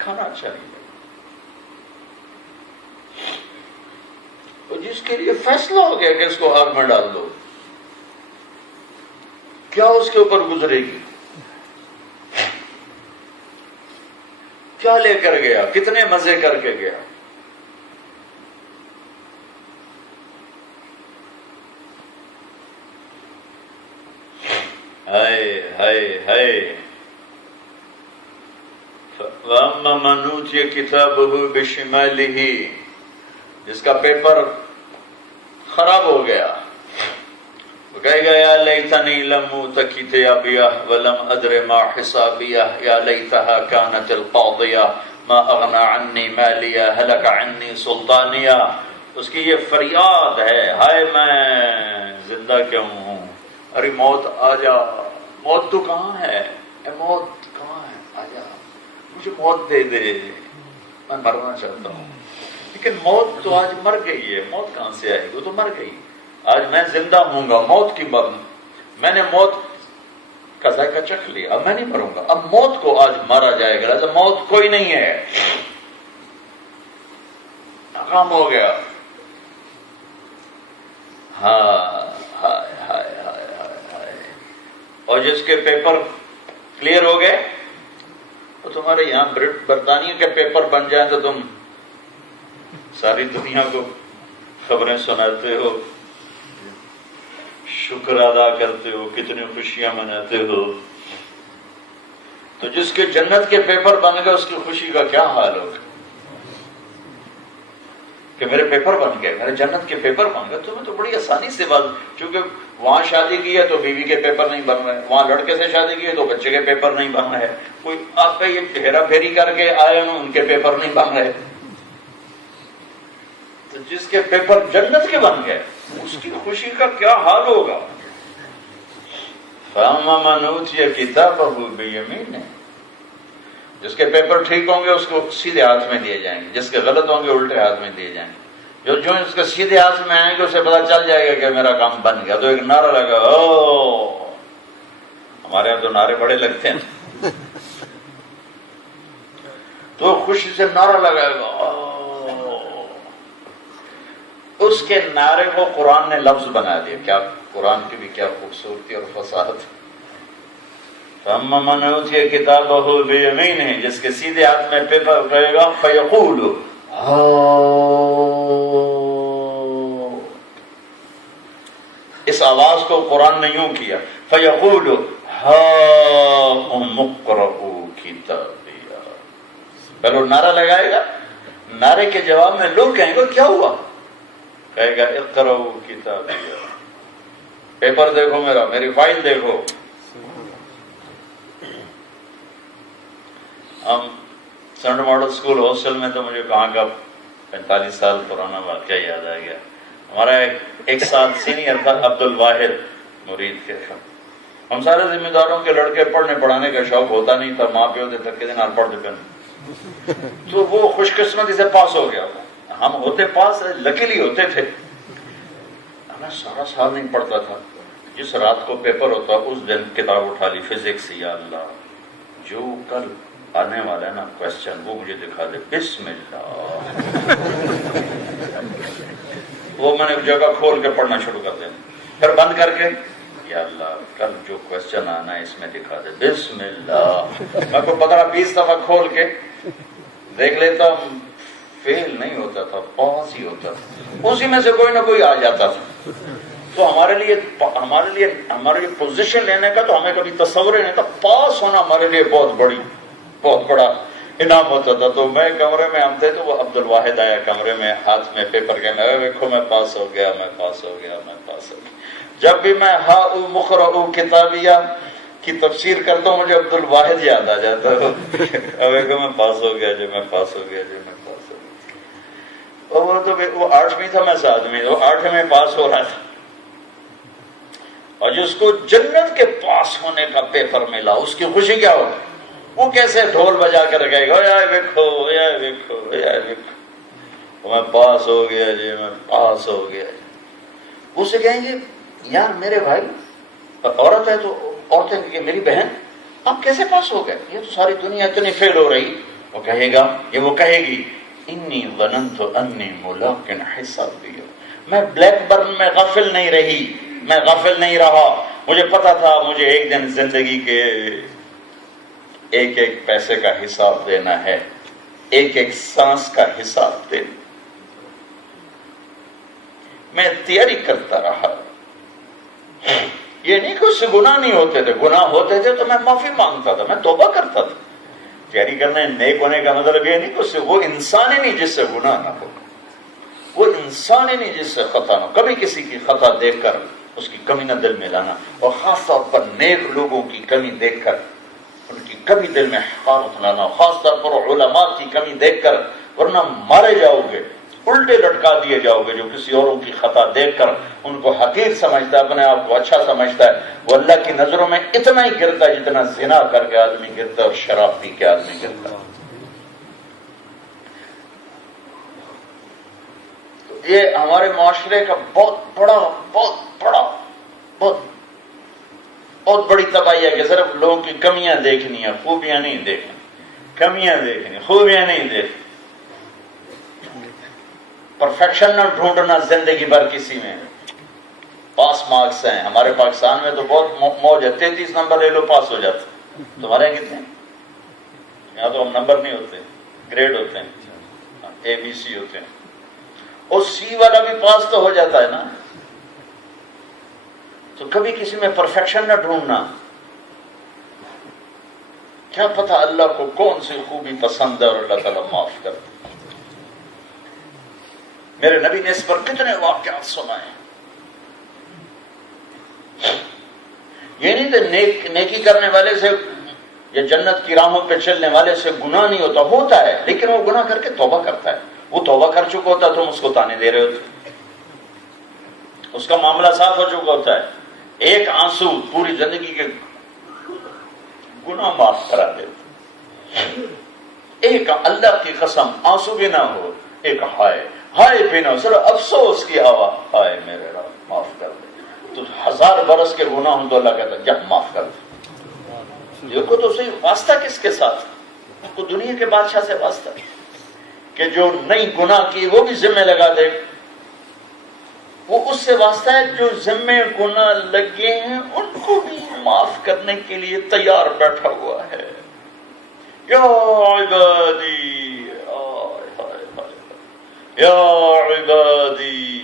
کھانا اچھا نہیں لگا. تو جس کے لیے فیصلہ ہو گیا کہ اس کو آگ میں ڈال دو، کیا اس کے اوپر گزرے گی، کیا لے کر گیا، کتنے مزے کر کے گیا. ہائے ہائے ہائے. وَأَمَّا مَنْ أُوتِيَ كِتَابَهُ بِشِمَالِهِ، جس کا پیپر خراب ہو گیا، وہ کہے گا یا لیتنی لم اوت کتابیہ ولم ادر ما حسابیہ یا لیتہا کانت القاضیہ ما اغنی عنی مالیہ ہلک عنی سلطانیہ. اس کی یہ فریاد ہے، ہائے میں زندہ کیوں ہوں، ارے موت آ جا. موت تو کہاں ہے، اے موت کہاں ہے، آ جا مجھے موت دے دے، میں مرنا چاہتا ہوں. لیکن موت تو آج مر گئی ہے، موت کہاں سے آئے گی، وہ تو مر گئی. آج میں زندہ ہوں گا، موت کی میں نے موت کا ذائقہ چکھ لیا، اب میں نہیں مروں گا، اب موت کو آج مارا جائے گا. لہٰذا موت کوئی نہیں ہے، ناکام ہو گیا. ہائے ہائے ہائے ہائے ہائے. اور جس کے پیپر کلیئر ہو گئے، تو تمہارے یہاں برطانیہ کے پیپر بن جائیں تو تم ساری دنیا کو خبریں سناتے ہو، شکر ادا کرتے ہو، کتنی خوشیاں مناتے ہو. تو جس کے جنت کے پیپر بن گئے اس کی خوشی کا کیا حال ہوگا کہ میرے پیپر بن گئے، میرے جنت کے پیپر بن گئے. تمہیں تو بڑی آسانی سے بات، چونکہ وہاں شادی کی ہے تو بیوی کے پیپر نہیں بن رہے، وہاں لڑکے سے شادی کی ہے تو بچے کے پیپر نہیں بن رہے، کوئی آپ کا یہ ہیرا پھیری کر کے آئے ہیں ان کے پیپر نہیں بن رہے. تو جس کے پیپر جنت کے بن گئے اس کی خوشی کا کیا حال ہوگا. فَأَمَّا مَنْ أُوتِيَ كِتَابَهُ بِيَمِينِهِ، جس کے پیپر ٹھیک ہوں گے اس کو سیدھے ہاتھ میں دیے جائیں گے، جس کے غلط ہوں گے الٹے ہاتھ میں دیے جائیں گے. جو اس کے سیدھے ہاتھ میں آئیں گے اسے پتا چل جائے گا کہ میرا کام بن گیا. تو ایک نعرہ لگا، او ہمارے یہاں تو نعرے بڑے لگتے ہیں، تو خوشی سے نعرہ لگائے گا. اس کے نعرے کو قرآن نے لفظ بنا دیا. کیا قرآن کی بھی کیا خوبصورتی اور فصاحت. فَأَمَّا مَنْ أُوتِيَ كِتَابَهُ بِيَمِينِهِ، جس کے سیدھے ہاتھ میں پیپر رہے گا، فَيَقُولُ اس آواز کو قرآن نے یوں کیا، فَيَقُولُ هَاؤُمُ اقْرَءُوا كِتَابِيَهْ. پہلے نعرہ لگائے گا، نعرے کے جواب میں لوگ کہیں گے کیا ہوا، کہے گا اقرؤوا کتابیہ، پیپر دیکھو میرا، میری فائل دیکھو. ہم سینٹ ماڈل اسکول ہاسٹل میں، تو مجھے کہاں کا 45 سال پرانا واقعہ یاد آ گیا. ہمارا ایک سال سینئر تھا عبد الواحد مرید کے. ہم سارے ذمہ داروں کے لڑکے پڑھنے پڑھانے کا شوق ہوتا نہیں تھا، ماں پیو دے تک کے دن پڑھتے پہ، تو وہ خوش قسمتی سے پاس ہو گیا. ہم ہوتے پاس لکیلی ہوتے تھے، ہمیں سارا سال نہیں پڑھتا تھا. جس رات کو پیپر ہوتا اس دن کتاب اٹھا لی فزکس، یا اللہ جو کل آنے والا ہے نا کوشچن وہ مجھے دکھا دے، بسم اللہ. وہ میں نے جگہ کھول کے پڑھنا شروع کر دیا، پھر بند کر کے یا اللہ کل جو کوشچن آنا ہے اس میں دکھا دے، بسم اللہ. میں کو 15-20 دفعہ کھول کے دیکھ لیتا، فیل نہیں ہوتا تھا، پاس ہی ہوتا تھا، اسی میں سے کوئی نہ کوئی آ جاتا تھا. تو ہمارے لیے پوزیشن لینے کا تو ہمیں کبھی تصور ہی نہیں تھا. پاس ہونا ہمارے لیے بہت بڑا انعام ہوتا تھا. تو میں کمرے میں ہم تھے، تو وہ عبد الواحد آیا کمرے میں، ہاتھ میں پیپر کے، میں دیکھو میں پاس ہو گیا، میں پاس ہو گیا، میں پاس ہو گیا. جب بھی میں ہاؤ اقرؤوا کتابیہ کی تفسیر کرتا ہوں مجھے عبد الواحد یاد آ جاتا ہے. میں پاس ہو گیا جی، میں پاس ہو گیا جی، میں پاس ہو گیا. اور وہ 8ویں تھا، میں 7ویں، وہ 8ویں میں پاس ہو رہا تھا. اور جس کو جنت کے پاس ہونے کا پیپر ملا اس کی خوشی کیا ہوگی، وہ کیسے ڈھول بجا کر گئے گا، دیکھو دیکھو دیکھو میں پاس ہو گیا جی، میں پاس ہو گیا جی. اسے کہیں گے یار میرے بھائی، عورت ہے تو عورتیں کہ میری بہن آپ کیسے پاس ہو گئے، یہ تو ساری دنیا اتنی فیل ہو رہی، وہ کہے گا، یہ وہ کہے گی انی ظننت انی ملاق حسابی، میں بلیک برن میں غافل نہیں رہی، میں غافل نہیں رہا، مجھے پتا تھا مجھے ایک دن زندگی کے ایک ایک پیسے کا حساب دینا ہے، ایک ایک سانس کا حساب دینا، میں تیاری کرتا رہا۔ یہ نہیں کہ اس سے گناہ نہیں ہوتے تھے، گناہ ہوتے تھے تو میں معافی مانگتا تھا، میں توبہ کرتا تھا۔ تیاری کرنا نیک ہونے کا مطلب یہ نہیں کہ اس سے وہ انسان ہی نہیں جس سے گناہ نہ ہو، وہ انسان ہی نہیں جس سے خطا نہ ہو۔ کبھی کسی کی خطا دیکھ کر اس کی کمی نہ دل میں لانا، اور خاص طور پر نیک لوگوں کی کمی دیکھ کر ان کی کمی دل میں حقارت لانا، خاص طور پر علماء کی کمی دیکھ کر، ورنہ مارے جاؤ گے، الٹے لٹکا دیے جاؤ گے۔ جو کسی اوروں کی خطا دیکھ کر ان کو حقیر سمجھتا ہے، اپنے آپ کو اچھا سمجھتا ہے، وہ اللہ کی نظروں میں اتنا ہی گرتا ہے جتنا زنا کر کے آدمی گرتا ہے اور شراب پی کے آدمی گرتا ہے۔ تو یہ ہمارے معاشرے کا بہت بڑی تباہی ہے کہ صرف لوگوں کی کمیاں دیکھنی ہیں، خوبیاں نہیں دیکھنی، کمیاں دیکھنی، خوبیاں نہیں دیکھنی، پرفیکشن نہ ڈھونڈنا زندگی بھر کسی میں۔ پاس مارکس ہیں ہمارے پاکستان میں تو بہت موج ہے، 33 نمبر لے لو پاس ہو جاتا۔ تمہارے یہاں کتنے؟ یہاں تو ہم نمبر نہیں ہوتے، گریڈ ہوتے ہیں، اے بی سی ہوتے ہیں، اور سی والا بھی پاس تو ہو جاتا ہے نا۔ تو کبھی کسی میں پرفیکشن نہ ڈھونڈنا، کیا پتہ اللہ کو کون سی خوبی پسند ہے اور اللہ تعالیٰ معاف کرتا۔ میرے نبی نے اس پر کتنے واقعات سنائے۔ یہ نہیں کہ نیکی کرنے والے سے یا جنت کی راہوں پہ چلنے والے سے گناہ نہیں ہوتا، ہوتا ہے، لیکن وہ گناہ کر کے توبہ کرتا ہے، وہ توبہ کر چکا ہوتا ہے، تم اس کو تانے دے رہے ہوتے، اس کا معاملہ صاف ہو چکا ہوتا ہے، ایک آنسو پوری زندگی کے گناہ معاف کرا دیتا۔ ایک اللہ کی قسم آنسو بھی نہ ہو، ایک ہائے بھی نہ ہو، صرف افسوس کی آواز، ہائے میرے رب معاف کر دے۔ تو 1000 برس کے گناہ ہوں تو اللہ کہتا ہے جب معاف کر دے۔ دیکھو تو صحیح، واسطہ کس کے ساتھ؟ کو دنیا کے بادشاہ سے واسطہ کہ جو نئی گناہ کی وہ بھی ذمہ لگا دے، وہ اس سے واسطہ ہے جو ذمہ گناہ لگے ہیں ان کو بھی معاف کرنے کے لیے تیار بیٹھا ہوا ہے۔ یا عبادی یا عبادی،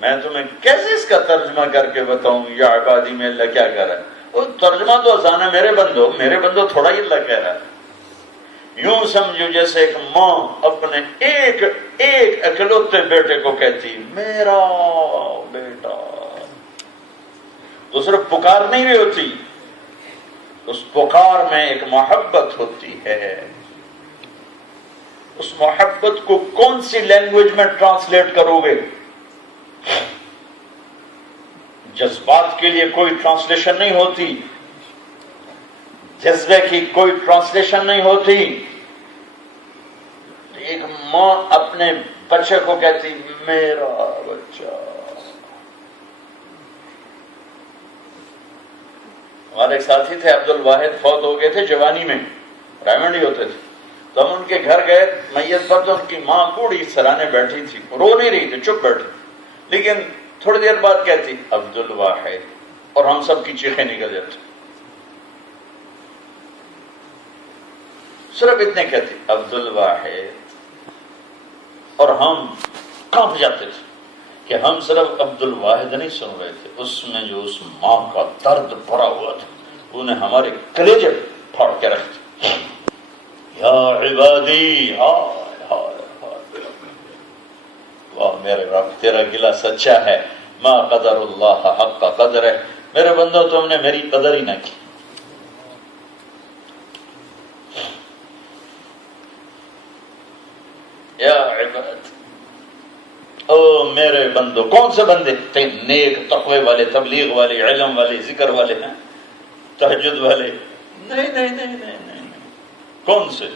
میں تمہیں کیسے اس کا ترجمہ کر کے بتاؤں یا عبادی میں اللہ کیا کہہ رہا ہے؟ وہ ترجمہ تو آسان ہے، میرے بندو تھوڑا ہی اللہ کہہ رہا ہے۔ یوں سمجھو جیسے ایک ماں اپنے ایک اکلوتے بیٹے کو کہتی میرا بیٹا، تو صرف پکار نہیں رہی ہوتی، اس پکار میں ایک محبت ہوتی ہے۔ اس محبت کو کون سی لینگویج میں ٹرانسلیٹ کرو گے؟ جذبات کے لیے کوئی ٹرانسلیشن نہیں ہوتی، جذبے کی کوئی ٹرانسلیشن نہیں ہوتی۔ ایک ماں اپنے بچے کو کہتی میرا بچہ۔ ہمارے ایک ساتھی تھے عبد الواحد، فوت ہو گئے تھے جوانی میں، رائمنڈ ہی ہوتے تھے، تو ہم ان کے گھر گئے میت پر، تو ان کی ماں بوڑھی سرانے بیٹھی تھی، رو نہیں رہی تھی، چپ بیٹھی، لیکن تھوڑی دیر بعد کہتی عبد الواحد، اور ہم سب کی چیخیں نکل جاتی، صرف اتنے کہتی عبد الواحد، اور ہم کانپ جاتے تھے کہ ہم صرف عبد الواحد نہیں سن رہے تھے، اس میں جو اس ماں کا درد بھرا ہوا تھا انہیں ہمارے کلیجے پھاڑ کے رکھ دیا۔ یا عبادی، واہ میرے رب تیرا گلہ سچا ہے، ما قدر اللہ حق قدر ہے، میرے بندو تم نے میری قدر ہی نہ کی۔ یا عباد، او میرے بندو، کون سے بندے؟ نیک، تقوی والے، تبلیغ والے، علم والے، ذکر والے ہیں، تہجد والے؟ نہیں، کون سے؟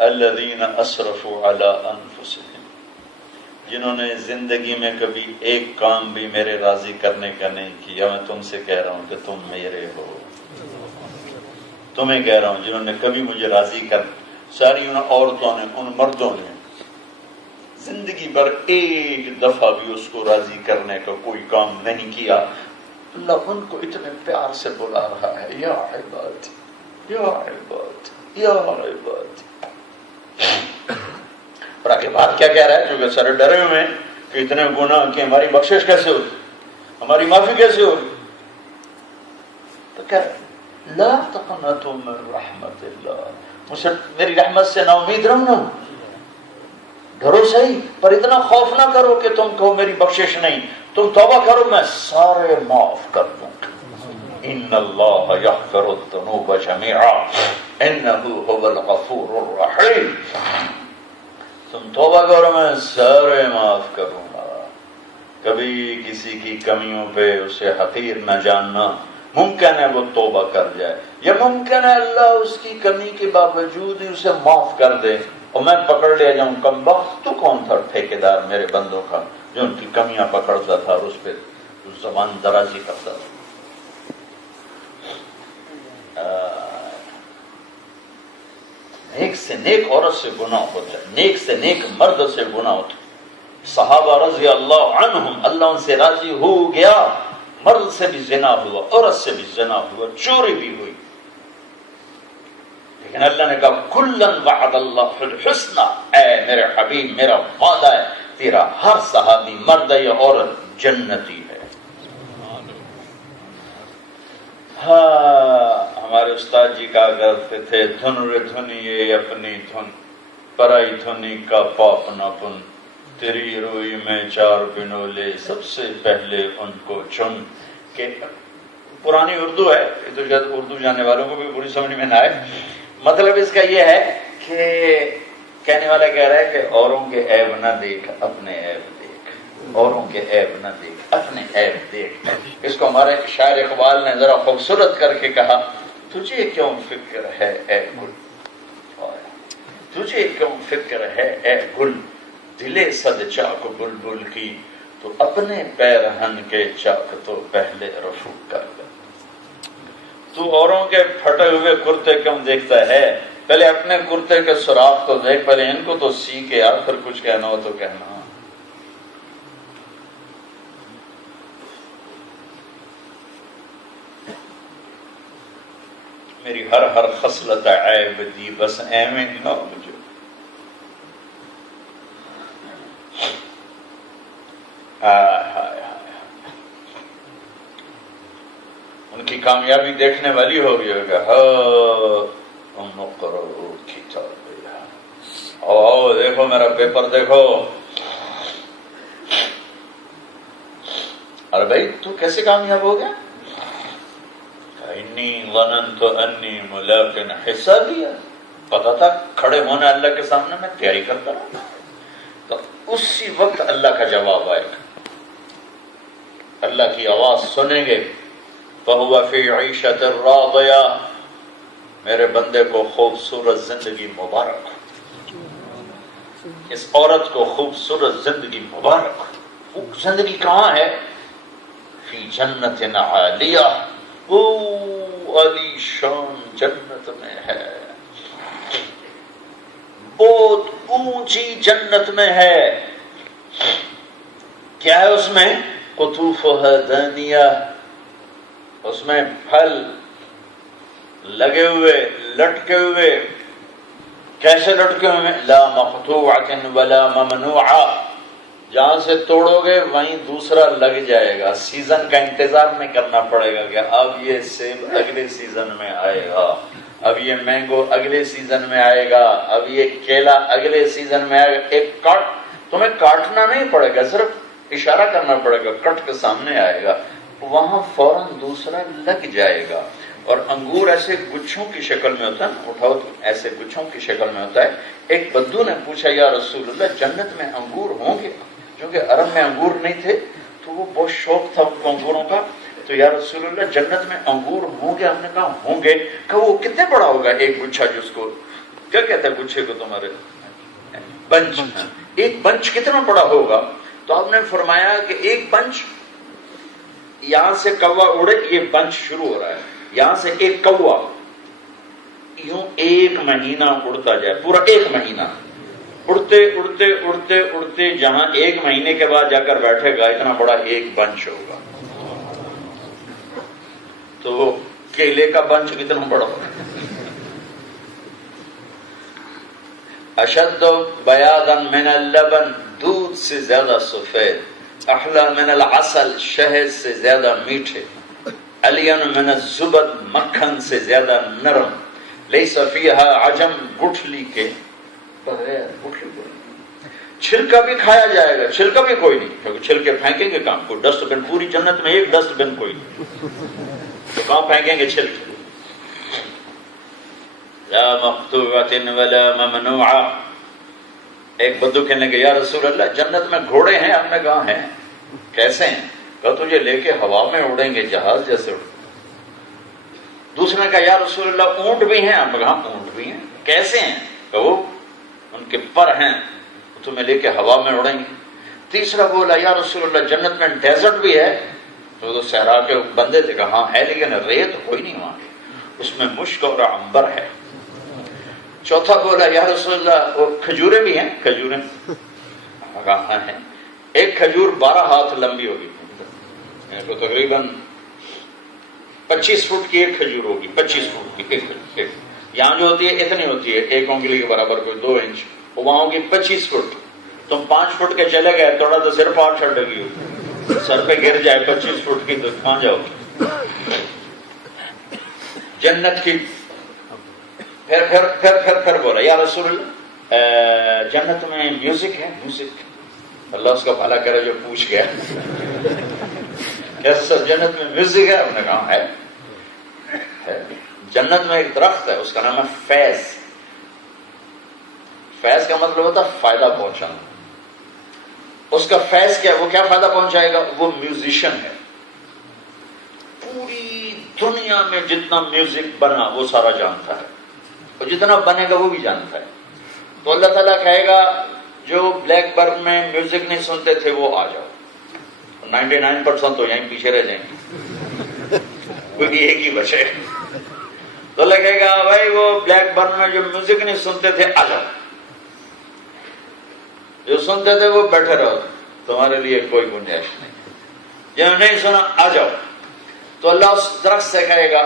الذین اسرفوا علی انفسہم، جنہوں نے زندگی میں کبھی ایک کام بھی میرے راضی کرنے کا نہیں کیا۔ میں تم سے کہہ رہا ہوں کہ تم میرے ہو، تمہیں کہہ رہا ہوں جنہوں نے کبھی مجھے راضی کر، ساری ان عورتوں نے، ان مردوں نے زندگی بھر ایک دفعہ بھی اس کو راضی کرنے کا کوئی کام نہیں کیا، اللہ ان کو اتنے پیار سے بلا رہا ہے، یا عباد یا عباد یا عباد۔ اور آگے بات کیا کہہ رہا ہے؟ چونکہ سارے ڈرے ہوئے ہیں کہ اتنے گناہ کی ہماری بخشش کیسے ہوگی، ہماری معافی کیسے ہوگی، تو کہہ رہا ہے لا تقنطوا من رحمت اللہ، مجھے میری رحمت سے نا امید رہنا، ڈرو صحیح پر اتنا خوف نہ کرو کہ تم کہو میری بخشش نہیں، تم توبہ کرو میں سارے معاف کر دوں۔ ان اللہ یغفر الذنوب جميعا انہ هو الغفور الرحیم، تم توبہ کرو میں سارے معاف کروں گا۔ کبھی کسی کی کمیوں پہ اسے حقیر نہ جاننا، ممکن ہے وہ توبہ کر جائے، یا ممکن ہے اللہ اس کی کمی کے باوجود ہی اسے معاف کر دے اور میں پکڑ لیا جاؤں کم بخت، تو کون تھا ٹھیکیدار میرے بندوں کا جو ان کی کمیاں پکڑتا تھا اور اس پہ زبان درازی کرتا تھا۔ نیک سے نیک عورت سے گناہ ہوتا ہے، نیک سے نیک مرد سے گناہ ہوتا ہے۔ صحابہ رضی اللہ عنہم، اللہ ان سے راضی ہو گیا، مرد سے بھی زنا ہوا، عورت سے بھی زنا ہوا، چوری بھی ہوئی، لیکن اللہ نے کہا کلن وعد اللہ الحسنى، اے میرے حبیب میرا وعدہ ہے تیرا ہر صحابی مرد یا عورت جنتی ہے۔ ہاں ہمارے استاد جی کہا کرتے تھے دھن رے دھنیے اپنی دھن، پرائی دھنی کا پاپ نہ پن، تیری روئی میں چار پنولے سب سے پہلے ان کو چن۔ کہ پرانی اردو ہے، یہ تو شاید اردو جاننے والوں کو بھی پوری سمجھ میں نہ آئے، مطلب اس کا یہ ہے کہ کہنے والا کہہ رہا ہے کہ اوروں کے عیب نہ دیکھ اپنے عیب دیکھ، اوروں کے عیب نہ دیکھ اپنے عیب دیکھ۔ اس کو ہمارے شاعر اقبال نے ذرا خوبصورت کر کے کہا تجھے کیوں فکر ہے اے گل، تجھے کیوں فکر ہے اے گل، دلے صد چاک بلبل کی، تو اپنے پیرہن کے چاک تو پہلے رفو کر لے۔ تو اوروں کے پھٹے ہوئے کرتے کیوں دیکھتا ہے، پہلے اپنے کرتے کے سراخ تو دیکھ، پہلے ان کو تو سی کے یار، پھر کچھ کہنا ہو تو کہنا۔ میری ہر ہر خصلت عیب دی، بس ایویں نہ مجھے۔ ان کی کامیابی دیکھنے والی ہوگی، ہوگا او دیکھو میرا پیپر دیکھو، ارے بھائی تو کیسے کامیاب ہو گیا؟ انی ظننت انی ملاق حسابیہ، پتا تھا کھڑے ہونا اللہ کے سامنے میں تیاری کرتا رہا، تو اسی وقت اللہ کا جواب آئے گا، اللہ کی آواز سنیں گے، فَهُوَ فِي عِيشَةٍ رَاضِيَةٍ، میرے بندے کو خوبصورت زندگی مبارک، اس عورت کو خوبصورت زندگی مبارک۔ زندگی کہاں ہے؟ فی جنت عالیہ، وہ علی شان جنت میں ہے، بہت اونچی جنت میں ہے۔ کیا ہے اس میں؟ قطوفها دانیہ، اس میں پھل لگے ہوئے، لٹکے ہوئے۔ کیسے لٹکے ہوئے؟ لا مقطوعۃ ولا ممنوعہ، جہاں سے توڑو گے وہیں دوسرا لگ جائے گا، سیزن کا انتظار نہیں کرنا پڑے گا کہ اب یہ سیب اگلے سیزن میں آئے گا، اب یہ مینگو اگلے سیزن میں آئے گا، اب یہ کیلا اگلے سیزن میں آئے گا۔ ایک کٹ تمہیں کاٹنا نہیں پڑے گا، صرف اشارہ کرنا پڑے گا، کٹ کے سامنے آئے گا، وہاں فوراً دوسرا لگ جائے گا۔ اور انگور ایسے گچھوں کی شکل میں ہوتا ہے، اٹھاؤ تو ایسے گچھوں کی شکل میں ہوتا ہے۔ ایک بدو نے پوچھا یا رسول اللہ جنت میں انگور ہوں گے؟ کیونکہ عرب میں انگور نہیں تھے تو وہ بہت شوق تھا ان کو انگوروں کا، تو یا رسول اللہ جنت میں انگور ہوں گے؟ ہم نے کہا ہوں گے۔ کہ وہ کتنے بڑا ہوگا ایک گچھا، جس کو کیا کہتے ہیں گچھے کو تمہارے؟ بنچ۔ ایک بنچ کتنا بڑا ہوگا؟ تو آپ نے فرمایا کہ ایک بنچ، یہاں سے کوا اڑے، یہ بنچ شروع ہو رہا ہے، یہاں سے ایک کوا یوں ایک مہینہ اڑتا جائے، پورا ایک مہینہ اڑتے اڑتے اڑتے اڑتے جہاں ایک مہینے کے بعد جا کر بیٹھے گا اتنا بڑا ایک بنچ ہوگا. تو وہ کیلے کا بنچ کتنا بڑا ہوگا. اشد بیاضا من اللبن، دودھ سے زیادہ سفید، احلی من العسل، شہد سے زیادہ میٹھے، الین من الزبد، مکھن سے زیادہ نرم، لیس فیہا عجم، گٹھلی کے بغیر. گٹھلی کوئی نہیں، چھلکا بھی کھایا جائے گا، چھلکا بھی کوئی نہیں، کیونکہ چھلکے پھینکیں گے کہاں؟ کوئی ڈسٹ بن پوری جنت میں ایک ڈسٹ بن کوئی نہیں، تو کہاں پھینکیں گے چھلکے؟ لا مقطوعۃ ولا ممنوعہ. ایک بدو کہنے کہ یا رسول اللہ جنت میں گھوڑے ہیں. ہم نے کہا ہیں. کیسے ہیں؟ کہا تجھے لے کے ہوا میں اڑیں گے جہاز جیسے اڑیں. دوسرے نے کہا یا رسول اللہ اونٹ بھی ہیں. ہم نے کہا اونٹ بھی ہیں. کیسے ہیں؟ کہ وہ ان کے پر ہیں، تمہیں لے کے ہوا میں اڑیں گے. تیسرا بولا یا رسول اللہ جنت میں ڈیزرٹ بھی ہے. تو صحرا کے بندے تھے، کہا ہاں ہے لیکن ریت کوئی نہیں وہاں، اس میں مشک اور عنبر ہے. چوتھا بولا یا رسول اللہ وہ کھجوریں بھی ہیں. کھجوریں؟ کہاں ہیں. ایک کھجور 12 ہاتھ لمبی ہوگی، تو تقریباً 25 فٹ کی ایک کھجور ہوگی. 25 فٹ کی ایک کھجور. یہاں جو ہوتی ہے اتنی ہوتی ہے، 1 انگلی کے برابر، کوئی 2 انچ. وہاں ہوگی 25 فٹ. تم 5 فٹ کے چلے گئے، تھوڑا تو سر پاڑ چھڑ گی، سر پہ گر جائے 25 فٹ کی تو کہاں جاؤ گی. جنت کی پھر بولا یا رسول اللہ جنت میں میوزک ہے. میوزک؟ اللہ اس کا بھلا کرے جو پوچھ گیا. کیسا جنت میں میوزک ہے؟ ہم نے کہا ہے. جنت میں ایک درخت ہے، اس کا نام ہے فیض. فیض کا مطلب ہوتا ہے فائدہ پہنچانا. اس کا فیض کیا؟ وہ کیا فائدہ پہنچائے گا؟ وہ میوزیشن ہے. پوری دنیا میں جتنا میوزک بنا وہ سارا جانتا ہے، اور جتنا بنے گا وہ بھی جانتا ہے. تو اللہ تعالیٰ کہے گا جو بلیک برن میں میوزک نہیں سنتے تھے وہ آ جاؤ. 99% تو یہیں پیچھے رہ جائیں گے، کوئی ایک ہی بچے. تو اللہ کہے گا بھائی وہ بلیک برن میں جو میوزک نہیں سنتے تھے آ جاؤ. جو سنتے تھے وہ بیٹھے رہو، تمہارے لیے کوئی گنجائش نہیں. جنہوں نے نہیں سنا آ جاؤ. تو اللہ اس درخت سے کہے گا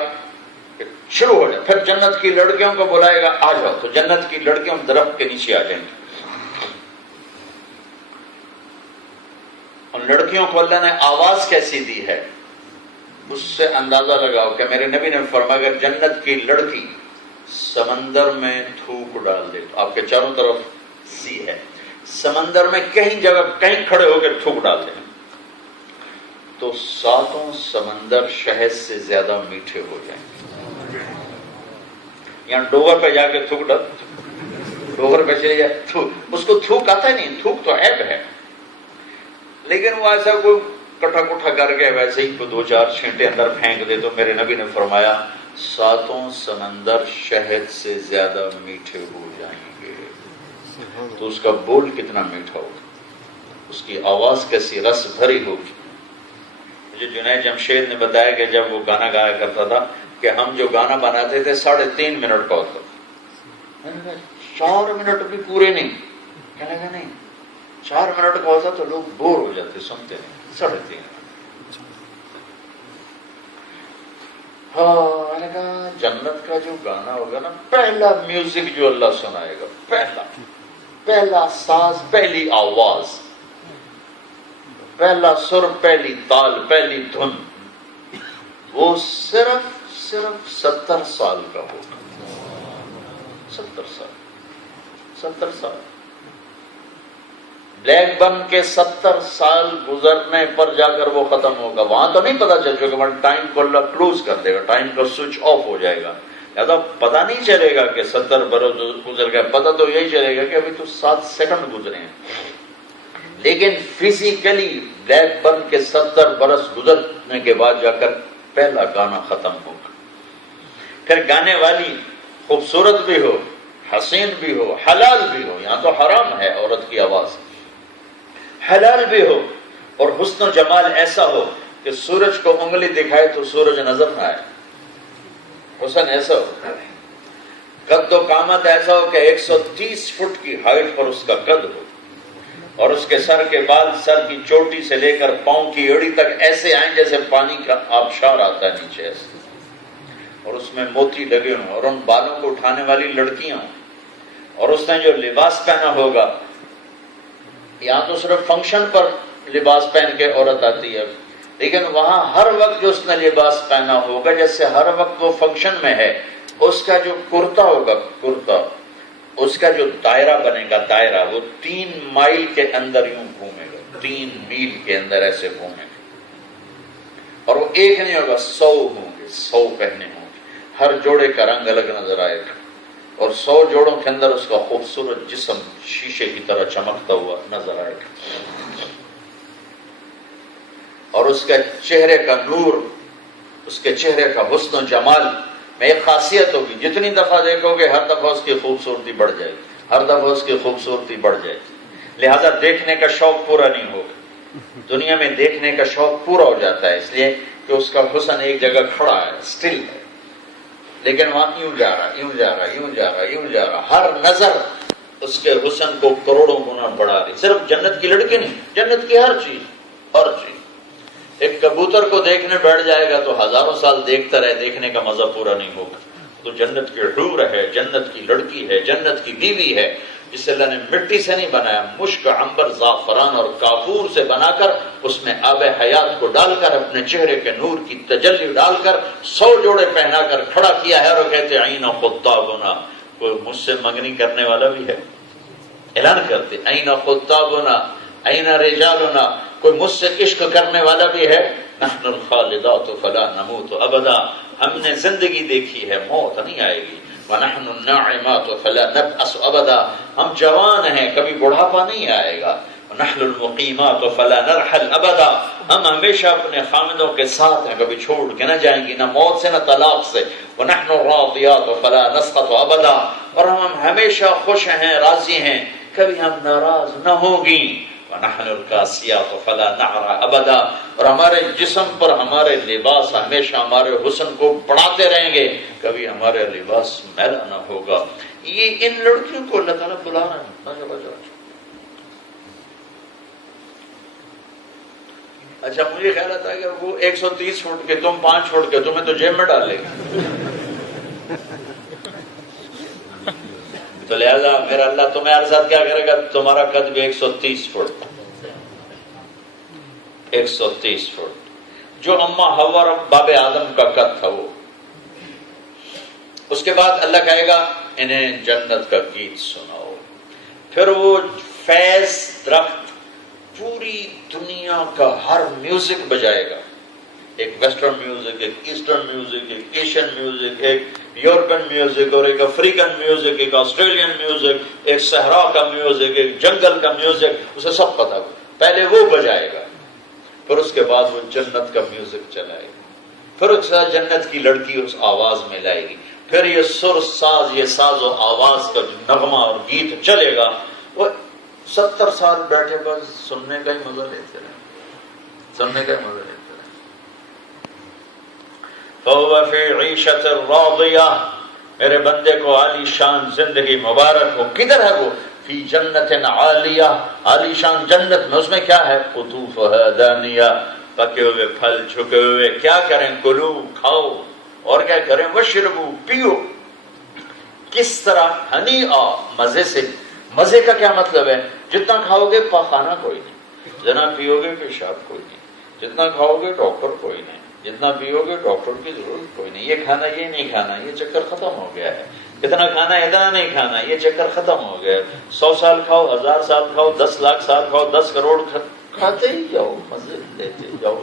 شروع ہو جائے. پھر جنت کی لڑکیوں کو بلائے گا آ جاؤ. تو جنت کی لڑکیوں درخت کے نیچے آ جائیں گے. ان لڑکیوں کو اللہ نے آواز کیسی دی ہے اس سے اندازہ لگاؤ کہ میرے نبی نے فرمایا اگر جنت کی لڑکی سمندر میں تھوک ڈال دے تو آپ کے چاروں طرف سی ہے، سمندر میں کہیں جگہ کہیں کھڑے ہو کے تھوک ڈال دیں تو 7 سمندر شہد سے زیادہ میٹھے ہو جائیں گے. یہاں ڈوگر پہ جا کے تھوک ڈال، ڈوگر پہ چلے جائے تھوک، اس کو تھوک آتا ہی نہیں. تھوک تو عیب ہے، لیکن وہ ایسا کوئی کٹھا کٹھا کر کے ویسے ہی 2-4 چھینٹے اندر پھینک دے تو میرے نبی نے فرمایا 7 سمندر شہد سے زیادہ میٹھے ہو جائیں گے. تو اس کا بول کتنا میٹھا ہوگا، اس کی آواز کیسی رس بھری ہوگی. مجھے جنید جمشید نے بتایا کہ جب وہ گانا گایا کرتا تھا کہ ہم جو گانا بناتے تھے 3.5 منٹ کا ہوتا تھا. 4 منٹ بھی پورے نہیں. کہنے لگا نہیں 4 منٹ کا ہوتا تو لوگ بور ہو جاتے سنتے نہیں. 3.5 منٹ. ہاں نے کہا جنت کا جو گانا ہوگا نا، پہلا میوزک جو اللہ سنائے گا، پہلا ساز، پہلی آواز، پہلا سر، پہلی تال، پہلی دھن، وہ صرف 70 سال کا ہوگا. 70 سال. بلیک برن کے 70 سال گزرنے پر جا کر وہ ختم ہوگا. وہاں تو نہیں پتا چل چکا، ٹائم کو اللہ کلوز کر دے گا، ٹائم کا سوئچ آف ہو جائے گا. لہٰذا پتا نہیں چلے گا کہ 70 برس گزر گئے. پتا تو یہی چلے گا کہ ابھی تو 7 سیکنڈ گزرے ہیں. لیکن فزیکلی بلیک برن کے 70 برس گزرنے کے بعد جا کر پہلا گانا ختم ہوگا. پھر گانے والی خوبصورت بھی ہو، حسین بھی ہو، حلال بھی ہو. یہاں تو حرام ہے عورت کی آواز. حلال بھی ہو اور حسن و جمال ایسا ہو کہ سورج کو انگلی دکھائے تو سورج نظر نہ آئے. حسن ایسا ہو. قد و قامت ایسا ہو کہ 130 فٹ کی ہائٹ پر اس کا قد ہو، اور اس کے سر کے بال سر کی چوٹی سے لے کر پاؤں کی ایڑی تک ایسے آئیں جیسے پانی کا آبشار آتا ہے نیچے ایسے، اور اس میں موتی لگے ہوں، اور ان بالوں کو اٹھانے والی لڑکیاں ہوں، اور اس نے جو لباس پہنا ہوگا، یہاں تو صرف فنکشن پر لباس پہن کے عورت آتی ہے، لیکن وہاں ہر وقت جو اس نے لباس پہنا ہوگا، جیسے ہر وقت وہ فنکشن میں ہے، اس کا جو کرتا ہوگا، کرتا اس کا جو دائرہ بنے گا، دائرہ وہ 3 مائل کے اندر یوں گھومے گا، 3 میل کے اندر ایسے گھومے گا، اور وہ ایک نہیں ہوگا، 100 ہوں گے، 100 پہنے ہوں گے، ہر جوڑے کا رنگ الگ نظر آئے گا، اور 100 جوڑوں کے اندر اس کا خوبصورت جسم شیشے کی طرح چمکتا ہوا نظر آئے گا، اور اس کے چہرے کا نور، اس کے چہرے کا حسن و جمال میں ایک خاصیت ہوگی، جتنی دفعہ دیکھو گے ہر دفعہ اس کی خوبصورتی بڑھ جائے گی، ہر دفعہ اس کی خوبصورتی بڑھ جائے گی، لہذا دیکھنے کا شوق پورا نہیں ہوگا۔ دنیا میں دیکھنے کا شوق پورا ہو جاتا ہے اس لیے کہ اس کا حسن ایک جگہ کھڑا ہے، سٹل ہے، لیکن وہاں یوں جا رہا، یوں جا رہا، یوں جا رہا، یوں جا رہا، ہر نظر اس کے حسن کو کروڑوں گنا بڑھا رہی، صرف جنت کی لڑکی نہیں، جنت کی ہر چیز، ہر چیز۔ ایک کبوتر کو دیکھنے بیٹھ جائے گا تو ہزاروں سال دیکھتا رہے، دیکھنے کا مزہ پورا نہیں ہوگا۔ تو جنت کی حور ہے، جنت کی لڑکی ہے، جنت کی بیوی ہے، جسے اللہ نے مٹی سے نہیں بنایا، مشک، عنبر، زعفران اور کافور سے بنا کر اس میں آب حیات کو ڈال کر اپنے چہرے کے نور کی تجلی ڈال کر 100 جوڑے پہنا کر کھڑا کیا ہے، اور وہ کہتے ہیں عین خطابنا، کوئی مجھ سے منگنی کرنے والا بھی ہے، اعلان کرتے عین خطابنا عین رجالنا، کوئی مجھ سے عشق کرنے والا بھی ہے، نحن الخالدات فلا نموت ابدا، ہم نے زندگی دیکھی ہے، موت نہیں آئے گی، ونحن الناعمات فلا نبأس ابدا، ہم جوان ہیں، کبھی بڑھاپا نہیں آئے گا، ونحن المقیمات فلا نرحل ابدا، ہم ہمیشہ اپنے خامدوں کے ساتھ ہیں، کبھی چھوڑ کے نہ جائیں گی، نہ موت سے نہ طلاق سے، ونحن الراضیات فلا نسقط ابدا، اور ہم ہمیشہ خوش ہیں، راضی ہیں، کبھی ہم ناراض نہ ہوں گی، وَنَحْنُ الْقَاسِيَاتُ فَلَا نَعْرَى أَبَدًا، اور ہمارے جسم پر ہمارے لباس ہمیشہ ہمارے حسن کو بڑھاتے رہیں گے، کبھی ہمارے لباس میلا نہ ہوگا۔ یہ ان لڑکیوں کو اللہ تعالیٰ بلا رہا ہے۔ اچھا مجھے خیال آتا ہے کہ وہ 130 فٹ کے، تم 5 فٹ کے، تمہیں تو جیب میں ڈال لے گا، تو لہذا میرا اللہ تمہیں ہر ساتھ کیا کرے گا، تمہارا قد بھی 130 فٹ، 130 فٹ، جو اما حوا اور باب آدم کا قد تھا وہ۔ اس کے بعد اللہ کہے گا انہیں جنت کا گیت سناؤ، پھر وہ فیض درخت پوری دنیا کا ہر میوزک بجائے گا، ایک ویسٹرن میوزک، ایک ایسٹرن میوزک، ایک ایشین میوزک، ایک یورپین میوزک، اور ایک افریقن میوزک، ایک آسٹریلین میوزک، ایک صحرا کا میوزک، ایک جنگل کا میوزک، اسے سب پتا ہو، پہلے وہ بجائے گا، پھر اس کے بعد وہ جنت کا میوزک چلائے گا، پھر اس کے بعد جنت کی لڑکی اس آواز میں لائے گی، پھر یہ سر ساز، یہ ساز و آواز کا جو نغمہ اور گیت چلے گا، وہ 70 سال بیٹھے بس سننے کا ہی مزہ لیتے رہے، سننے کا ہی مزہ لیتے رہے۔ فَهُوَ فِي عِيشَةٍ رَاضِيَةٍ، میرے بندے کو عالی شان زندگی مبارک ہو، کدھر ہے وہ؟ فی جنت عالیہ، عالی شان جنت میں، اس میں کیا ہے؟ قطوفها دانیہ، پکے ہوئے پھل جھکے ہوئے، کیا کریں؟ کلو، کھاؤ، اور کیا کریں؟ وشربو، پیو، کس طرح؟ ہنی آ، مزے سے۔ مزے کا کیا مطلب ہے؟ جتنا کھاؤ گے پاخانہ کوئی نہیں، جتنا پیو گے پیشاب کوئی نہیں، جتنا کھاؤ گے ڈاکٹر کوئی نہیں، جتنا پیو گے ڈاکٹر کی ضرورت کوئی نہیں، یہ کھانا یہ نہیں کھانا، یہ چکر ختم ہو گیا ہے، اتنا کھانا اتنا نہیں کھانا، یہ چکر ختم ہو گیا ہے، 100 سال کھاؤ، 1000 سال کھاؤ، 10 لاکھ سال کھاؤ، 10 کروڑ کھاتے ہی جاؤ، مزے لیتے جاؤ۔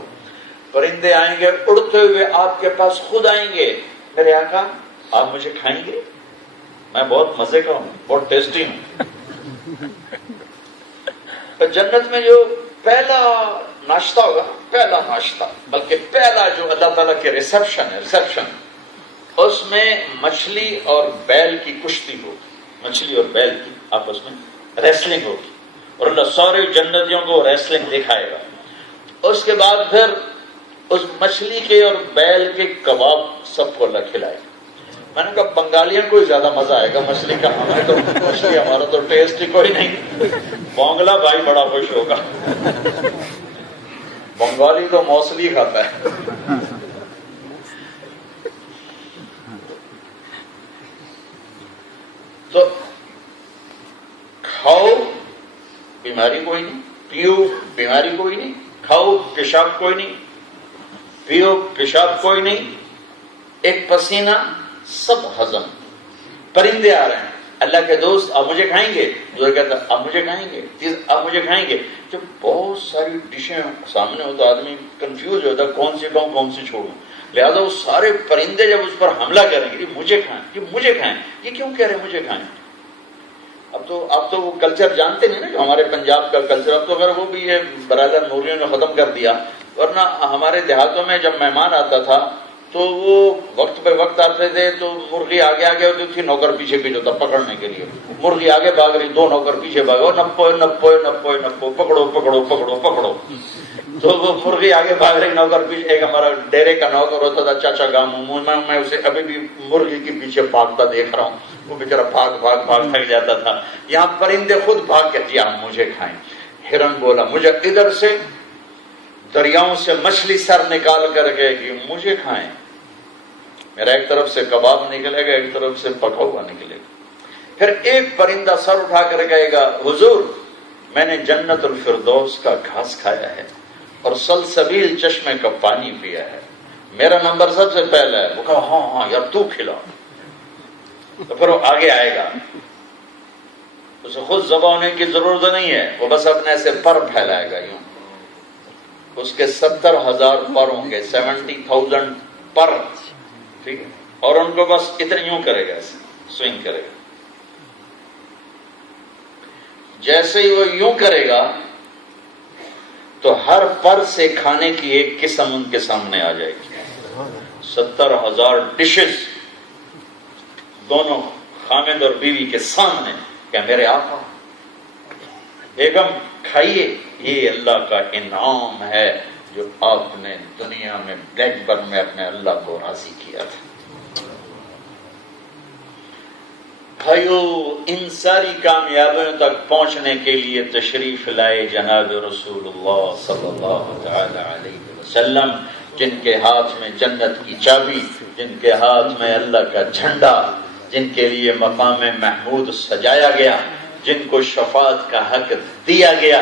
پرندے آئیں گے اڑتے ہوئے آپ کے پاس خود آئیں گے، میرے آقا آپ مجھے کھائیں گے، میں بہت مزے کا ہوں، بہت ٹیسٹی ہوں۔ جنت میں جو پہلا ناشتہ ہوگا، پہلا ناشتہ، بلکہ پہلا جو اللہ تعالیٰ کے ریسپشن ہے، ریسپشن، اس میں مچھلی اور بیل کی کشتی ہوگی، مچھلی اور بیل کی آپس میں ریسلنگ ہوگی، اور اللہ سارے جنتیوں کو ریسلنگ دکھائے گا۔ اس کے بعد پھر اس مچھلی کے اور بیل کے کباب سب کو اللہ کھلائے گا، میں نے کہا بنگالیوں کو ہی زیادہ مزہ آئے گا مچھلی کا، ہمیں تو مچھلی ہمارا تو ٹیسٹ ہی کوئی نہیں. بونگلا بھائی بڑا خوش ہوگا، بنگالی تو موصلی کھاتا ہے. تو کھاؤ بیماری کوئی نہیں، پیو بیماری کوئی نہیں، کھاؤ پیشاب کوئی نہیں، پیو پیشاب کوئی نہیں، ایک پسینہ سب ہضم. پرندے آ رہے ہیں، اللہ کے دوست آپ مجھے کھائیں گے، جو کہتا ہے آپ مجھے کھائیں گے، آپ مجھے کھائیں گے. جب بہت ساری ڈشیں سامنے ہو تو آدمی کنفیوز ہوتا ہے کون سی کھاؤں کون سی چھوڑوں. لہذا وہ سارے پرندے جب اس پر حملہ کریں گے، مجھے کھائیں، یہ مجھے کھائیں، یہ کیوں کہہ رہے مجھے کھائیں. اب تو وہ کلچر جانتے نہیں نا جو ہمارے پنجاب کا کلچر. اب تو اگر وہ بھی یہ برادر نوریوں نے ختم کر دیا، ورنہ ہمارے دیہاتوں میں جب مہمان آتا تھا تو وہ وقت پہ وقت آتے تھے تو مرغی آگے آگے ہوتی تھی، نوکر پیچھے پیچھے ہوتا پکڑنے کے لیے. مرغی آگے بھاگ رہی، دو نوکر پیچھے بھاگو، نپو نپو نپو نپو، پکڑو پکڑو پکڑو پکڑو. تو وہ مرغی آگے بھاگ رہی، نوکر پیچھے. ایک ہمارا ڈیرے کا نوکر ہوتا تھا چاچا گامو، میں اسے ابھی بھی مرغی کے پیچھے بھاگتا دیکھ رہا ہوں. وہ بیچارہ بھاگ بھاگ بھاگ تھک جاتا تھا. یہاں پرندے خود بھاگ کے جی آپ مجھے کھائیں. ہرن بولا مجھے ادھر سے دریاؤں سے مچھلی سر نکال کر کے کہ مجھے کھائیں. میرا ایک طرف سے کباب نکلے گا، ایک طرف سے پکا ہوا نکلے گا. پھر ایک پرندہ سر اٹھا کر کہے گا حضور میں نے جنت الفردوس کا گھاس کھایا ہے اور سلسبیل چشمے کا پانی پیا ہے، میرا نمبر سب سے پہلا ہے. وہ کہا ہاں ہاں یار تو کھلا. تو پھر وہ آگے آئے گا، اسے خود ذبح ہونے کی ضرورت نہیں ہے، وہ بس اپنے ایسے پر پھیلائے گا یوں. اس کے 70,000 پر ہوں گے، 70,000 پر، ٹھیک ہے. اور ان کو بس اتنا یوں کرے گا، ایسے سوئنگ کرے گا. جیسے ہی وہ یوں کرے گا تو ہر پر سے کھانے کی ایک قسم ان کے سامنے آ جائے گی. 70,000 ڈشز دونوں خامد اور بیوی کے سامنے. کہ میرے آقا بیگم کھائیے، یہ اللہ کا انعام ہے جو آپ نے دنیا میں بلیک برن میں اپنے اللہ کو راضی کیا تھا. بھائیو ان ساری کامیابیوں تک پہنچنے کے لیے تشریف لائے جناب رسول اللہ صلی اللہ تعالی علیہ وسلم، جن کے ہاتھ میں جنت کی چابی، جن کے ہاتھ میں اللہ کا جھنڈا، جن کے لیے مقام محمود سجایا گیا، جن کو شفاعت کا حق دیا گیا،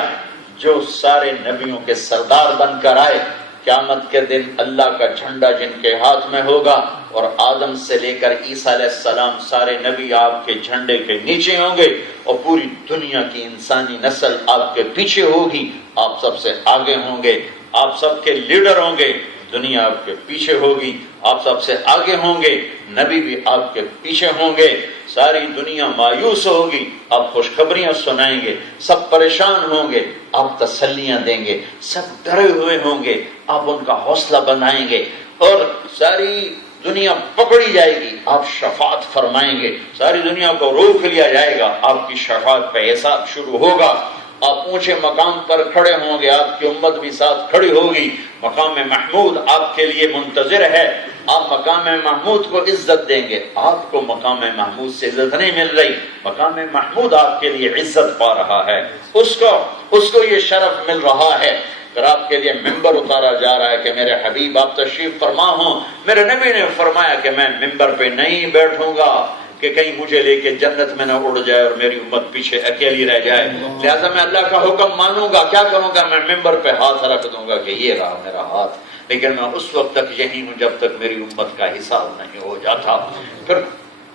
جو سارے نبیوں کے سردار بن کر آئے. قیامت کے دن اللہ کا جھنڈا جن کے ہاتھ میں ہوگا، اور آدم سے لے کر عیسیٰ علیہ السلام سارے نبی آپ کے جھنڈے کے نیچے ہوں گے، اور پوری دنیا کی انسانی نسل آپ کے پیچھے ہوگی. آپ سب سے آگے ہوں گے، آپ سب کے لیڈر ہوں گے. دنیا آپ کے پیچھے ہوگی، آپ سب سے آگے ہوں گے، نبی بھی آپ کے پیچھے ہوں گے. ساری دنیا مایوس ہوگی، آپ خوشخبریاں سنائیں گے. سب پریشان ہوں گے، آپ تسلیاں دیں گے. سب ڈرے ہوئے ہوں گے، آپ ان کا حوصلہ بنائیں گے. اور ساری دنیا پکڑی جائے گی، آپ شفاعت فرمائیں گے. ساری دنیا کو روک لیا جائے گا، آپ کی شفاعت پہ حساب شروع ہوگا. آپ اونچے مقام پر کھڑے ہوں گے، آپ کی امت بھی ساتھ کھڑی ہوگی. مقام محمود آپ کے لیے منتظر ہے. آپ مقام محمود کو عزت دیں گے. آپ کو مقام محمود سے عزت نہیں مل رہی، مقام محمود آپ کے لیے عزت پا رہا ہے. اس کو یہ شرف مل رہا ہے. اگر آپ کے لیے ممبر اتارا جا رہا ہے کہ میرے حبیب آپ تشریف فرما ہوں، میرے نبی نے فرمایا کہ میں ممبر پہ نہیں بیٹھوں گا کہ کہیں مجھے لے کے جنت میں نہ اڑ جائے اور میری امت پیچھے اکیلی رہ جائے. لہذا میں اللہ کا حکم مانوں گا. کیا کروں گا؟ میں ممبر پہ ہاتھ رکھ دوں گا کہ یہ رہا میرا ہاتھ، لیکن میں اس وقت تک یہی ہوں جب تک میری امت کا حساب نہیں ہو جاتا.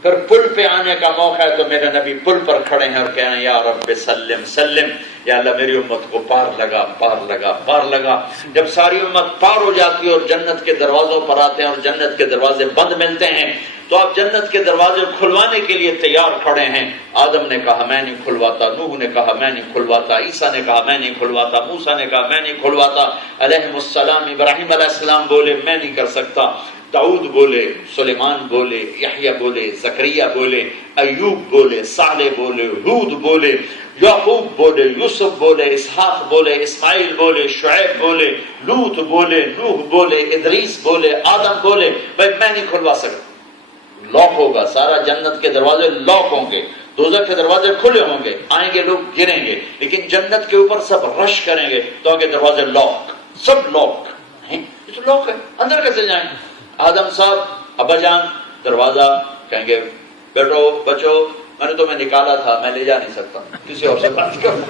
پھر پل پہ آنے کا موقع ہے تو میرے نبی پل پر کھڑے ہیں اور کہہ رہے ہیں یا رب سلم سلم، یا اللہ میری امت کو پار لگا پار لگا پار لگا. جب ساری امت پار ہو جاتی ہے اور جنت کے دروازوں پر آتے ہیں اور جنت کے دروازے بند ملتے ہیں، تو آپ جنت کے دروازے کھلوانے کے لیے تیار کھڑے ہیں. آدم نے کہا میں نہیں کھلواتا، نوح نے کہا میں نہیں کھلواتا، عیسیٰ نے کہا میں نہیں کھلواتا، موسیٰ نے کہا میں نہیں کھلواتا، علیہ السلام، ابراہیم علیہ السلام بولے میں نہیں کر سکتا، داؤد بولے، سلیمان بولے، یحییٰ بولے، زکریا بولے، ایوب بولے، صالح بولے، ہود بولے، یعقوب بولے، یوسف بولے، اسحاق بولے، اسماعیل بولے، شعیب بولے، لوط بولے، نوح بولے، ادریس بولے، آدم بولے. بھائی میں نہیں کھلوا سکتا. لاک ہوگا، سارا جنت کے دروازے لاک ہوں گے، دوزخ کے دروازے کھلے ہوں گے، آئیں گے لوگ گریں گے، لیکن جنت کے اوپر سب رش کریں گے تو آگے دروازے لاک، سب لاک ہیں، یہ تو لاک ہے، اندر کیسے جائیں؟ آدم صاحب ابا جان دروازہ کہیں گے بیٹو بچو میں نے تمہیں نکالا تھا، میں لے جا نہیں سکتا، کسی اور سے بات کرو۔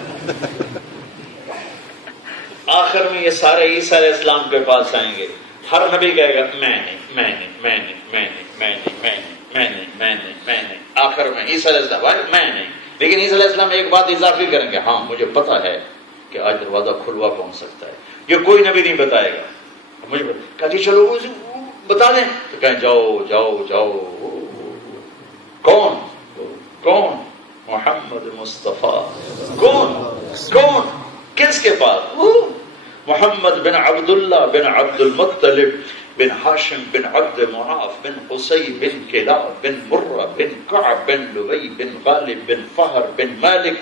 آخر میں یہ سارے عیسیٰ علیہ السلام کے پاس آئیں گے، ہر نبی کہے گا میں نہیں میں نہیں میں نہیں میں نہیں میں نہیں میں نہیں میں نہیں میں نہیں میں نہیں، آخر میں عیسیٰ علیہ السلام بھائی میں نہیں، لیکن عیسیٰ علیہ السلام ایک بات اضافی کریں گے، ہاں مجھے پتا ہے کہ آج دروازہ کھلوا کون سکتا ہے، یہ کوئی نبی نہیں بتائے گا، مجھے کہا جی چلو بتا دیں، تو کہیں جاؤ جاؤ جاؤ، کون کون؟ محمد مصطفیٰ، کون کون کس کے پاس؟ محمد بن عبداللہ بن عبد المطلب بن ہاشم بن عبد مناف بن قصی بن کلاب بن مرہ بن کعب بن لؤی بن غالب بن فہر بن مالک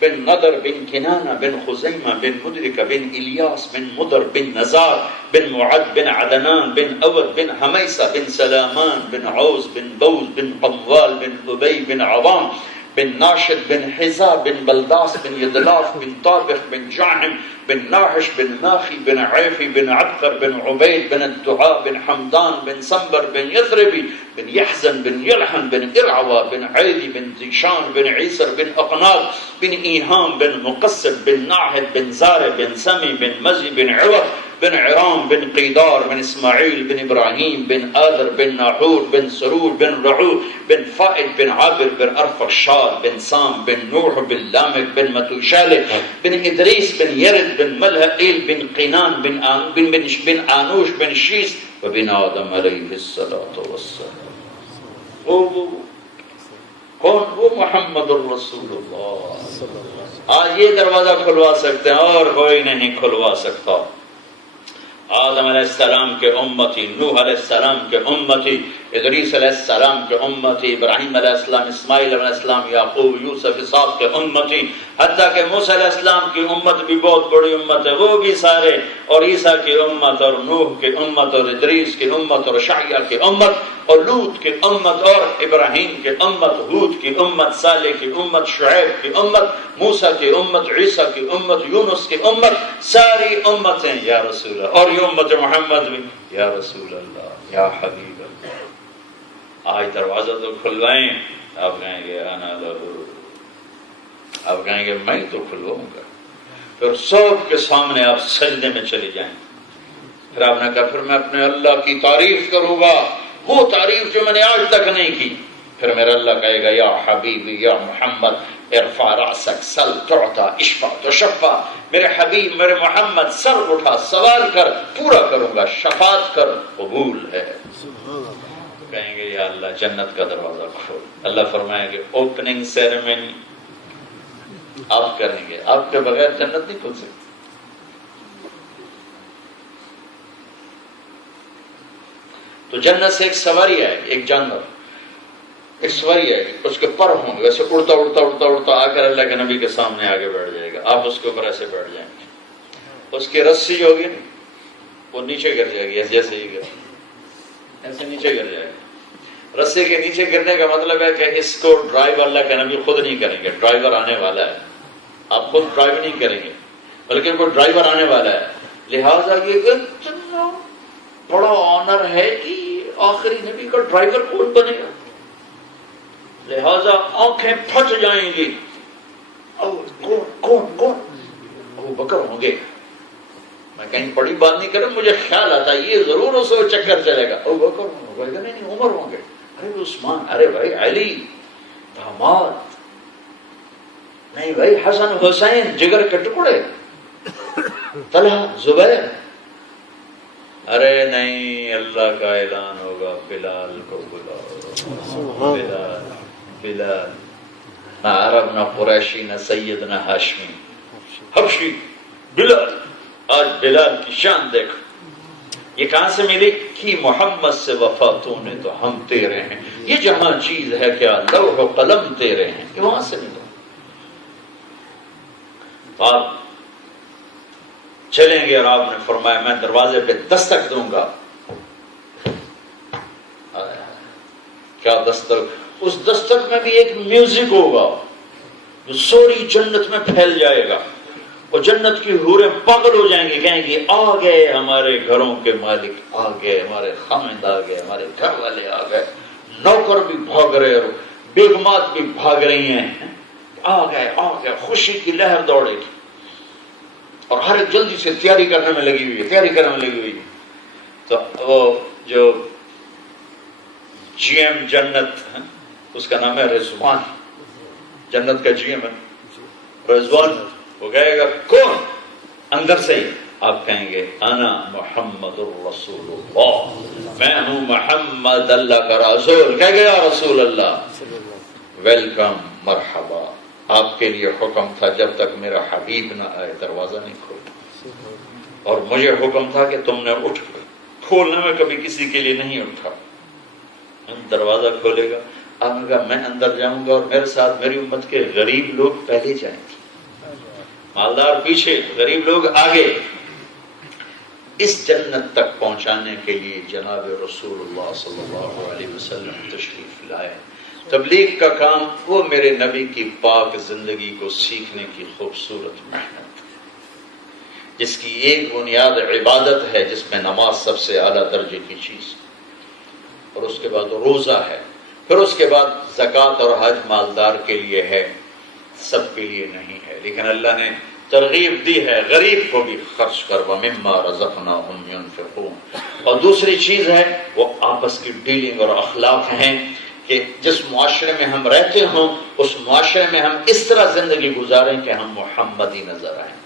بن نضر بن کنانہ بن خزیمہ بن مدرکہ بن الیاس بن مدر بن نزار بن معد بن عدنان بن اود بن حمیسہ بن سلامان بن عوز بن بوز بن قموال بن ابی بن عوام بن ناشد بن حزا بن بلداس بن یدلاف بن طابخ بن جاحم بن ناحش بن ماخی بن عیفی بن عبقر بن عبید بن الدعاء بن حمدان بن سنبر بن یثربی بن یحزن بن یلحن بن ارعوا بن عیدی بن زیشان بن عیسر بن اقناب بن ایہام بن مقصد بن ناحد بن زار بن سمی بن مزی بن عوض بن عرام بن قیدار بن اسماعیل بن ابراہیم بن آذر بن ناحور بن سرور بن رعو بن فائد بن عابر بن ارفخشاد بن سام بن نوح بن لامک بن متوشالح بن ادریس بن یرد بن ملہئیل بن قینان بن آنوش بن شیس وبن آدم علیہ السلام۔ کون؟ وہ محمد الرسول اللہ۔ آج یہ دروازہ کھلوا سکتے ہیں اور کوئی نہیں کھلوا سکتا۔ آدم علیہ السلام کے امتی، نوح علیہ السلام کے امتی، ادریس علیہ السلام کے امتی، ابراہیم علیہ السلام، اسماعیل علیہ السلام، یعقوب، یوسف، اسحاق کے امتی، حتیٰ کہ موسیٰ علیہ السلام کی امت بھی بہت بڑی امت ہے، وہ بھی سارے، اور عیسیٰ کی امت اور نوح کی امت اور ادریس کی امت اور شعیہ کی امت اور لوط کی امت اور ابراہیم کی امت، ہود کی امت، صالح کی امت، شعیب کی امت، موسیٰ کی امت، عیسیٰ کی امت، یونس کی امت، ساری امتیں یا رسول اللہ، اور یہ امت محمد بھی یا رسول اللہ یا حبیب اللہ۔ آج دروازہ تو کھلوائیں، آپ کہیں گے انا لہو، آپ کہیں گے میں تو کھلواؤں گا، پھر سب کے سامنے آپ سجدے میں چلے جائیں، پھر آپ نے کہا پھر میں اپنے اللہ کی تعریف کروں گا، وہ تعریف جو میں نے آج تک نہیں کی، پھر میرا اللہ کہے گا یا حبیبی یا محمد ارفع رأسک سل تعطا اشفع تشفع، میرے حبیب میرے محمد سر اٹھا سوال کر پورا کروں گا، شفاعت کر قبول ہے۔ کہیں گے یا اللہ جنت کا دروازہ کھول، اللہ فرمائیں گے اوپننگ سیریمنی آپ کریں گے، آپ کے بغیر جنت نہیں کھل سکتی۔ تو جنت سے ایک سواری آئے گی، ایک جانور، ایک سواری آئے گی، اس کے پر ہوں گے، ویسے اڑتا اڑتا اڑتا اڑتا آ کر اللہ کے نبی کے سامنے آگے بیٹھ جائے گا، آپ اس کے اوپر ایسے بیٹھ جائیں گے، اس کی رسی جو ہوگی وہ نیچے گر جائے گی، جیسے ہی گر ایسے نیچے گر جائے گا۔ رسی کے نیچے گرنے کا مطلب ہے کہ اس کو ڈرائیو اللہ کے نبی خود نہیں کریں گے، ڈرائیور آنے والا ہے، آپ خود ڈرائیو نہیں کریں گے بلکہ کوئی ڈرائیور آنے والا ہے، لہٰذا یہ اتنا بڑا آنر ہے کہ آخری نبی کا ڈرائیور کون بنے گا، لہذا آنکھیں پھٹ جائیں گی، کون کون کون؟ ابو بکر ہوں گے، میں کہیں بڑی بات نہیں کروں، مجھے خیال آتا ہے یہ ضرور اس کو چکر چلے گا، ابو بکر ہوں گے، نہیں عمر ہوں گے، ارے عثمان، ارے بھائی علی داماد، نہیں بھائی حسن حسین جگر کے ٹکڑے، طلحہ زبیر، ارے نہیں اللہ کا اعلان ہوگا بلال کو بلاؤ، بلال بلال، نہ عرب نہ قریشی نہ سید نہ ہاشمی، حبشی بلال۔ آج بلال کی شان دیکھو، یہ کہاں سے ملی؟ کہ محمد سے وفا تو نے تو ہم تیرے ہیں، یہ جہاں چیز ہے کیا لوح و قلم تیرے ہیں، یہ وہاں سے ملا۔ آپ چلیں گے اور آپ نے فرمایا میں دروازے پہ دستک دوں گا، کیا دستک، اس دستک میں بھی ایک میوزک ہوگا جو سوری جنت میں پھیل جائے گا، اور جنت کی حوریں پاگل ہو جائیں گے، کہیں گے آ گئے ہمارے گھروں کے مالک، آ گئے ہمارے خاوند، آ گئے ہمارے گھر والے، آ گئے، نوکر بھی بھاگ رہے اور بیگمات بھی بھاگ رہی ہیں، آ گئے، خوشی کی لہر دوڑے گی، اور ہر ایک جلدی سے تیاری کرنے میں لگی ہوئی ہے، تو وہ جو جی ایم جنت، اس کا نام ہے رضوان، جنت کا جی ایم ہے رضوان، وہ کہے گا کون؟ اندر سے ہی آپ کہیں گے انا محمد الرسول اللہ، میں ہوں محمد اللہ کا رسول، کہہ گیا رسول اللہ ویلکم، مرحبا، آپ کے لیے حکم تھا جب تک میرا حبیب نہ آئے دروازہ نہیں کھولنا، اور مجھے حکم تھا کہ تم نے اٹھ کھولنے میں کبھی کسی کے لیے نہیں اٹھا، دروازہ کھولے گا، آپ نے کہا میں اندر جاؤں گا اور میرے ساتھ میری امت کے غریب لوگ پہلے جائیں گے، مالدار پیچھے، غریب لوگ آگے۔ اس جنت تک پہنچانے کے لیے جناب رسول اللہ صلی اللہ علیہ وسلم تشریف لائے۔ تبلیغ کا کام وہ میرے نبی کی پاک زندگی کو سیکھنے کی خوبصورت محنت، جس کی ایک بنیاد عبادت ہے، جس میں نماز سب سے اعلیٰ درجے کی چیز، اور اس کے بعد روزہ ہے، پھر اس کے بعد زکوٰۃ اور حج مالدار کے لیے ہے، سب کے لیے نہیں ہے، لیکن اللہ نے ترغیب دی ہے غریب کو بھی خرچ کر، وَمِمَّا رَزَقْنَاهُمْ يُنْفِقُونَ۔ اور دوسری چیز ہے وہ آپس کی ڈیلنگ اور اخلاق ہیں، کہ جس معاشرے میں ہم رہتے ہوں اس معاشرے میں ہم اس طرح زندگی گزاریں کہ ہم محمدی نظر آئیں،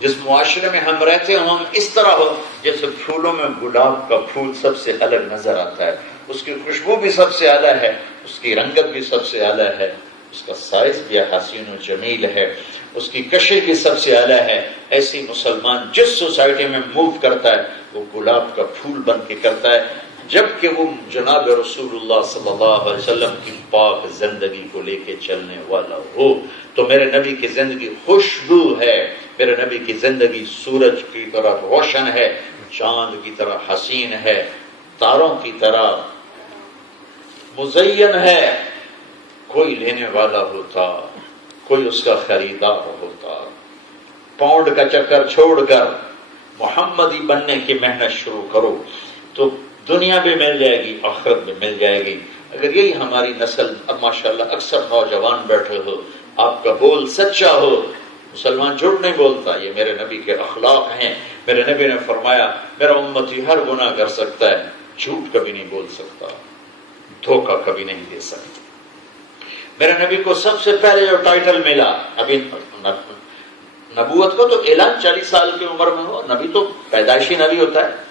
جس معاشرے میں ہم رہتے ہوں ہم اس طرح ہو جیسے پھولوں میں گلاب کا پھول سب سے الگ نظر آتا ہے، اس کی خوشبو بھی سب سے اعلیٰ ہے، اس کی رنگت بھی سب سے اعلیٰ ہے، اس کا سائز بھی حسین و جمیل ہے، اس کی کشش بھی سب سے اعلیٰ ہے۔ ایسی مسلمان جس سوسائٹی میں موو کرتا ہے وہ گلاب کا پھول بن کے کرتا ہے، جبکہ وہ جناب رسول اللہ صلی اللہ علیہ وسلم کی پاک زندگی کو لے کے چلنے والا ہو۔ تو میرے نبی کی زندگی خوشبو ہے، میرے نبی کی زندگی سورج کی طرح روشن ہے، چاند کی طرح حسین ہے، تاروں کی طرح مزین ہے۔ کوئی لینے والا ہوتا، کوئی اس کا خریدار ہوتا، پاؤنڈ کا چکر چھوڑ کر محمدی بننے کی محنت شروع کرو تو دنیا بھی مل جائے گی، آخرت بھی مل جائے گی۔ اگر یہی ہماری نسل، اب ماشاءاللہ اکثر نوجوان بیٹھے ہو، آپ کا بول سچا ہو، مسلمان جھوٹ نہیں بولتا، یہ میرے نبی کے اخلاق ہیں۔ میرے نبی نے فرمایا میرا امتی ہر گناہ کر سکتا ہے، جھوٹ کبھی نہیں بول سکتا، دھوکہ کبھی نہیں دے سکتا۔ میرے نبی کو سب سے پہلے جو ٹائٹل ملا، ابھی نبوت کو تو اعلان 40 سال کی عمر میں ہو، نبی تو پیدائشی نبی ہوتا ہے،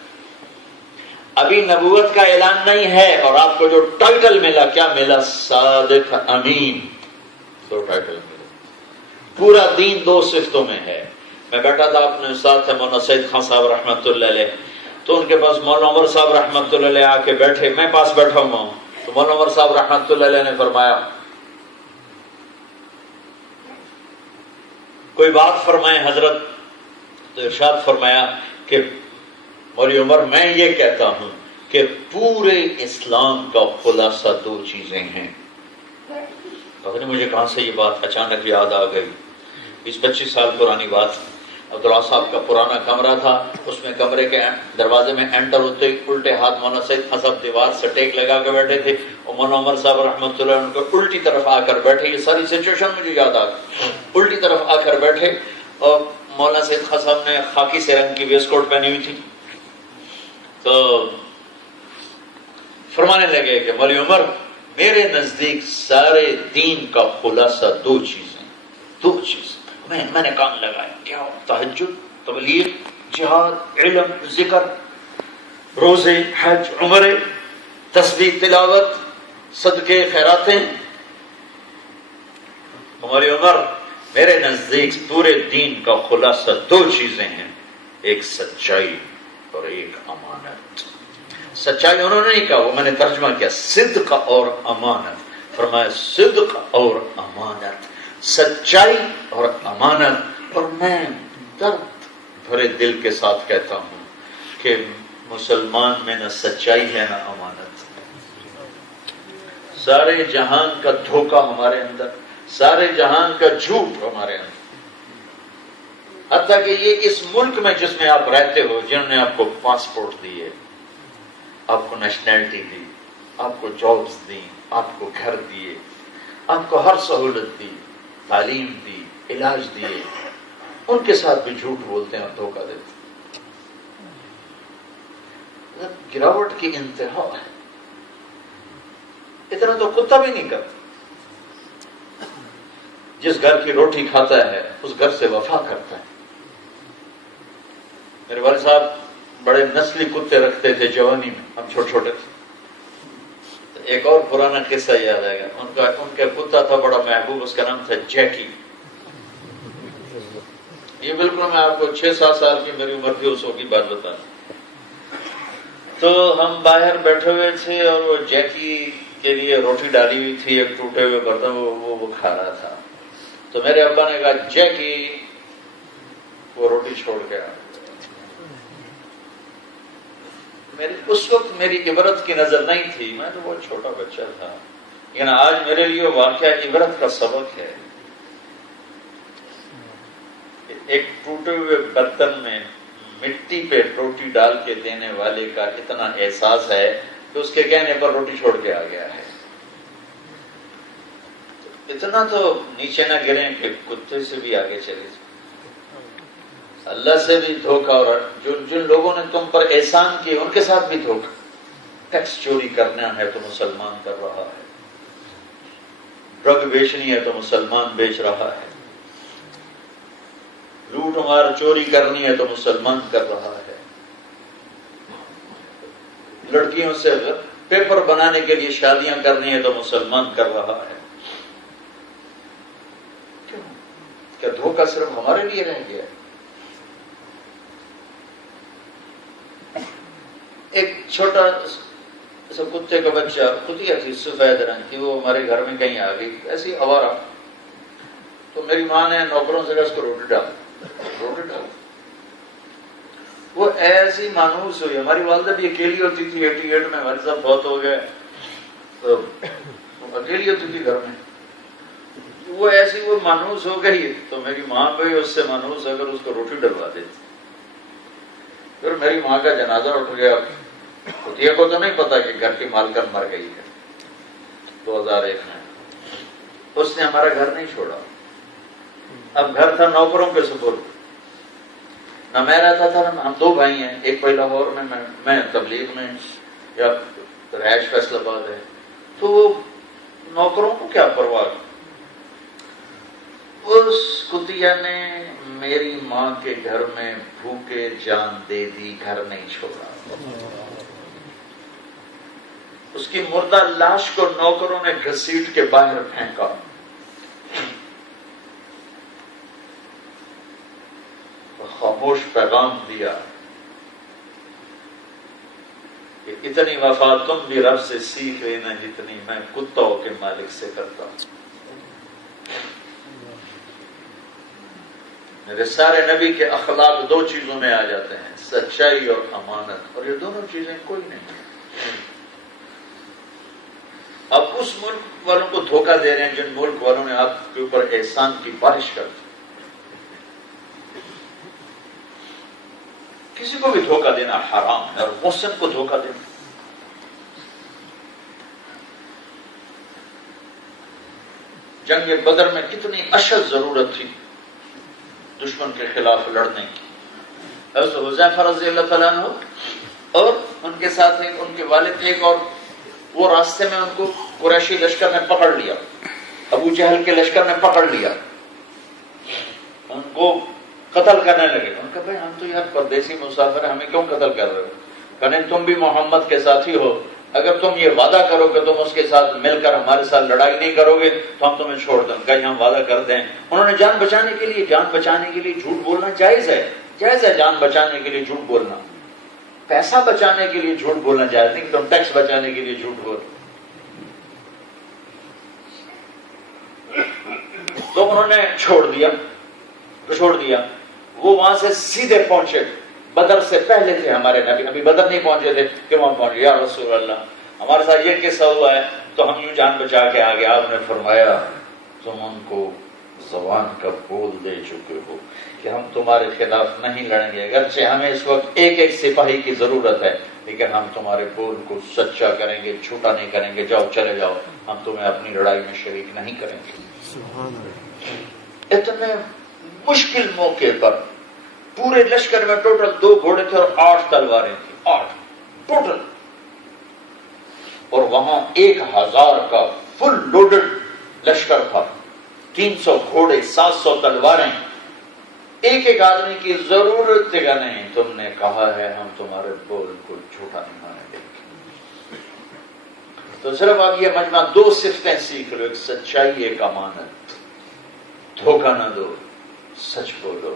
ابھی نبوت کا اعلان نہیں ہے، اور آپ کو جو ٹائٹل ملا، کیا ملا؟ صادق امین، دو ٹائٹل ملے۔ پورا دین دو صفتوں میں ہے۔ میں بیٹھا تھا اپنے ساتھ ہے مولانا سید خان صاحب رحمۃ اللہ علیہ، تو ان کے پاس مولانا عمر صاحب رحمۃ اللہ علیہ آ کے بیٹھے، میں پاس بیٹھا ہوا ہوں، تو مولانا عمر صاحب رحمۃ اللہ علیہ نے فرمایا کوئی بات فرمائے حضرت، تو ارشاد فرمایا کہ مولوی عمر میں یہ کہتا ہوں کہ پورے اسلام کا خلاصہ دو چیزیں ہیں۔ پتہ نہیں مجھے کہاں سے یہ بات اچانک یاد آ گئی، 20-25 سال پرانی بات۔ عبداللہ صاحب کا پرانا کمرہ تھا، اس میں کمرے کے دروازے میں انٹر ہوتے ہی الٹے ہاتھ مولانا سید خان صاحب دیوار سے ٹیک لگا کے بیٹھے تھے، اور مولانا عمر صاحب رحمۃ اللہ ان کو الٹی طرف آ کر بیٹھے، یہ ساری سچویشن مجھے یاد آ گئی، الٹی طرف آ کر بیٹھے، اور مولانا سید خان صاحب نے خاکی سے رنگ کی ویسٹ کوٹ پہنی ہوئی تھی، تو فرمانے لگے کہ مولوی عمر میرے نزدیک سارے دین کا خلاصہ دو چیزیں، میں نے کان لگایا، کیا؟ تہجد، تبلیغ، جہاد، علم، ذکر، روزے، حج، عمرے، تسبیح، تلاوت، صدقے، خیراتیں۔ مولوی عمر میرے نزدیک پورے دین کا خلاصہ دو چیزیں ہیں، ایک سچائی اور ایک امانت۔ سچائی انہوں نے نہیں کہا، وہ میں نے ترجمہ کیا، صدق اور امانت، فرمایا صدق اور امانت، سچائی اور امانت۔ اور میں درد بھرے دل کے ساتھ کہتا ہوں کہ مسلمان میں نہ سچائی ہے نہ امانت۔ سارے جہان کا دھوکہ ہمارے اندر، سارے جہان کا جھوٹ ہمارے اندر، حتیٰ کہ یہ اس ملک میں جس میں آپ رہتے ہو، جنہوں نے آپ کو پاسپورٹ دیے، آپ کو نیشنلٹی دی، آپ کو جابز دی، آپ کو گھر دیے، آپ کو ہر سہولت دی، تعلیم دی، علاج دیے، ان کے ساتھ بھی جھوٹ بولتے ہیں اور دھوکہ دیتے ہیں۔ گراوٹ کی انتہا ہے، اتنا تو کتا بھی نہیں کرتا۔ جس گھر کی روٹی کھاتا ہے اس گھر سے وفا کرتا ہے۔ میرے والد صاحب بڑے نسلی کتے رکھتے تھے جوانی میں، ہم چھوٹے چھوٹے تھے۔ ایک اور پرانا قصہ یاد آئے گا، ان کا کتا تھا بڑا محبوب، اس کا نام تھا جیکی۔ یہ بالکل میں آپ کو 6-7 سال کی میری عمر تھی اس وقت کی بات بتا رہا ہوں۔ تو ہم باہر بیٹھے ہوئے تھے اور وہ جیکی کے لیے روٹی ڈالی ہوئی تھی ایک ٹوٹے ہوئے برتن، وہ کھا رہا تھا۔ تو میرے ابا نے کہا جیکی، وہ روٹی چھوڑ کے آ۔ اس وقت میری عبرت کی نظر نہیں تھی، میں تو بہت چھوٹا بچہ تھا، لیکن آج میرے لیے واقعہ عبرت کا سبق ہے۔ ایک ٹوٹے ہوئے برتن میں مٹی پہ روٹی ڈال کے دینے والے کا اتنا احساس ہے کہ اس کے کہنے پر روٹی چھوڑ کے آ گیا ہے۔ اتنا تو نیچے نہ گریں کہ کتے سے بھی آگے چلے جائیں۔ اللہ سے بھی دھوکہ، اور جن لوگوں نے تم پر احسان کیے ان کے ساتھ بھی دھوکہ۔ ٹیکس چوری کرنا ہے تو مسلمان کر رہا ہے، ڈرگ بیچنی ہے تو مسلمان بیچ رہا ہے، لوٹ مار چوری کرنی ہے تو مسلمان کر رہا ہے، لڑکیوں سے پیپر بنانے کے لیے شادیاں کرنی ہے تو مسلمان کر رہا ہے۔ کیوں؟ کیا دھوکہ صرف ہمارے لیے رہ گیا ہے؟ ایک چھوٹا سا کتے کا بچہ، کتیا تھی سفید رنگ کی، وہ ہمارے گھر میں کہیں آ گئی ایسی آوارہ، تو میری ماں نے نوکروں سے کہا اس کو روٹی ڈال۔ وہ ایسی مانوس ہوئی، ہماری والدہ بھی اکیلی ہوتی تھی، 88 میں ہمارے ساتھ بہت ہو گئے، تو اکیلی ہوتی تھی گھر میں، وہ ایسی وہ مانوس ہو گئی، تو میری ماں بھی اس سے مانوس اگر اس کو روٹی ڈلوا دیتی۔ پھر میری ماں کا جنازہ اٹھ گیا، کتیا کو تو نہیں پتا کہ گھر کی مالکن مر گئی ہے 2001 میں، اس نے ہمارا گھر نہیں چھوڑا۔ اب گھر تھا نوکروں کے سپرد، نہ میں رہتا تھا، ہم 2 بھائی ہیں، ایک بھائی لاہور میں، میں تبلیغ میں، یا رہائش فیصل آباد ہے، تو وہ نوکروں کو کیا پرواہ۔ اس کتیا نے میری ماں کے گھر میں بھوکے جان دے دی، گھر نہیں چھوڑا۔ اس کی مردہ لاش کو نوکروں نے گھسیٹ کے باہر پھینکا۔ خاموش پیغام دیا کہ اتنی وفا تم بھی رب سے سیکھ لینا جتنی میں کتوں کے مالک سے کرتا ہوں۔ میرے سارے نبی کے اخلاق 2 چیزوں میں آ جاتے ہیں، سچائی اور امانت، اور یہ دونوں چیزیں کوئی نہیں۔ اب اس ملک والوں کو دھوکہ دے رہے ہیں جن ملک والوں نے آپ کے اوپر احسان کی بارش کر دی۔ کسی کو بھی دھوکہ دینا حرام ہے، اور محسن کو دھوکہ دینا۔ جنگ بدر میں کتنی اشد ضرورت تھی دشمن کے خلاف لڑنے کی۔ حضرت حذیفہ رضی اللہ تعالیٰ عنہ اور ان کے ساتھ ان کے والد ایک، اور وہ راستے میں ان کو قریشی لشکر نے پکڑ لیا، ابو جہل کے لشکر نے پکڑ لیا، ان کو قتل کرنے لگے۔ ان کا بھائی ہم تو یار پردیسی مسافر ہیں، ہمیں کیوں قتل کر رہے ہو؟ کہنے تم بھی محمد کے ساتھی ہو، اگر تم یہ وعدہ کرو کہ تم اس کے ساتھ مل کر ہمارے ساتھ لڑائی نہیں کرو گے تو ہم تمہیں چھوڑ دیں۔ کہیں ہم وعدہ کر دیں۔ انہوں نے جان بچانے کے لیے جھوٹ بولنا جائز ہے، جان بچانے کے لیے جھوٹ بولنا، پیسہ بچانے کے لیے جھوٹ بولنا جائز نہیں، تم ٹیکس بچانے کے لیے جھوٹ بول۔ تو انہوں نے چھوڑ دیا۔ وہ وہاں سے سیدھے پہنچے، بدر سے پہلے تھے ہمارے نبی، ابھی بدر نہیں پہنچے تھے کہ وہاں پہنچے۔ یا رسول اللہ، ہمارے ساتھ یہ قصہ ہوا ہے، تو ہم یوں جان بچا کے آگے. آپ نے فرمایا تم ان کو زبان کا بول دے چکے ہو کہ ہم تمہارے خلاف نہیں لڑیں گے، اگرچہ ہمیں اس وقت ایک ایک سپاہی کی ضرورت ہے، لیکن ہم تمہارے بول کو سچا کریں گے، جھوٹا نہیں کریں گے. جاؤ چلے جاؤ، ہم تمہیں اپنی لڑائی میں شریک نہیں کریں گے. اتنے مشکل موقع پر پورے لشکر میں ٹوٹل 2 گھوڑے تھے اور 8 تلواریں تھیں، 8 ٹوٹل. اور وہاں 1000 کا فل لوڈڈ لشکر تھا، 300 گھوڑے، 700 تلواریں. ایک ایک آدمی کی ضرورت کا نہیں. تم نے کہا ہے ہم تمہارے بول کو جھوٹا نہیں مانیں گے. تو صرف آپ یہ مجمع 2 صفتیں سیکھ لو، ایک سچائی، ایک امانت. دھوکہ نہ دو، سچ بولو.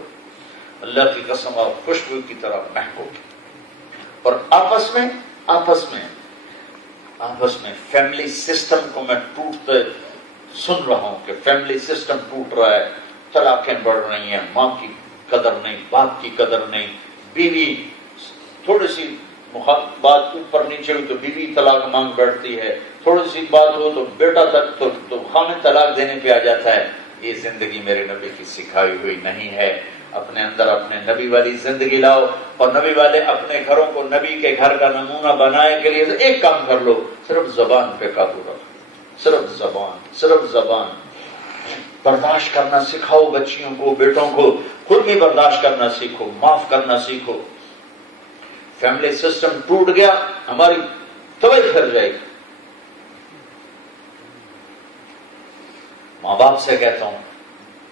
اللہ کی قسم آپ خوشبو کی طرح مہکو گے. اور آپس میں فیملی سسٹم کو میں ٹوٹتے سن رہا ہوں کہ فیملی سسٹم ٹوٹ رہا ہے، طلاقیں بڑھ رہی ہیں، ماں کی قدر نہیں، باپ کی قدر نہیں. بیوی تھوڑی سی بات اوپر نیچے ہوئی تو بیوی طلاق مانگ بیٹھتی ہے، تھوڑی سی بات ہو تو بیٹا تک تو خامد طلاق دینے پہ آ جاتا ہے. یہ زندگی میرے نبی کی سکھائی ہوئی نہیں ہے. اپنے اندر اپنے نبی والی زندگی لاؤ، اور نبی والے اپنے گھروں کو نبی کے گھر کا نمونہ بنانے کے لیے ایک کام کر لو، صرف زبان پہ قابو رکھو. صرف زبان. برداشت کرنا سکھاؤ بچیوں کو، بیٹوں کو. خود بھی برداشت کرنا سیکھو، معاف کرنا سیکھو. فیملی سسٹم ٹوٹ گیا، ہماری طبیعت پھر جائے گی. ماں باپ سے کہتا ہوں،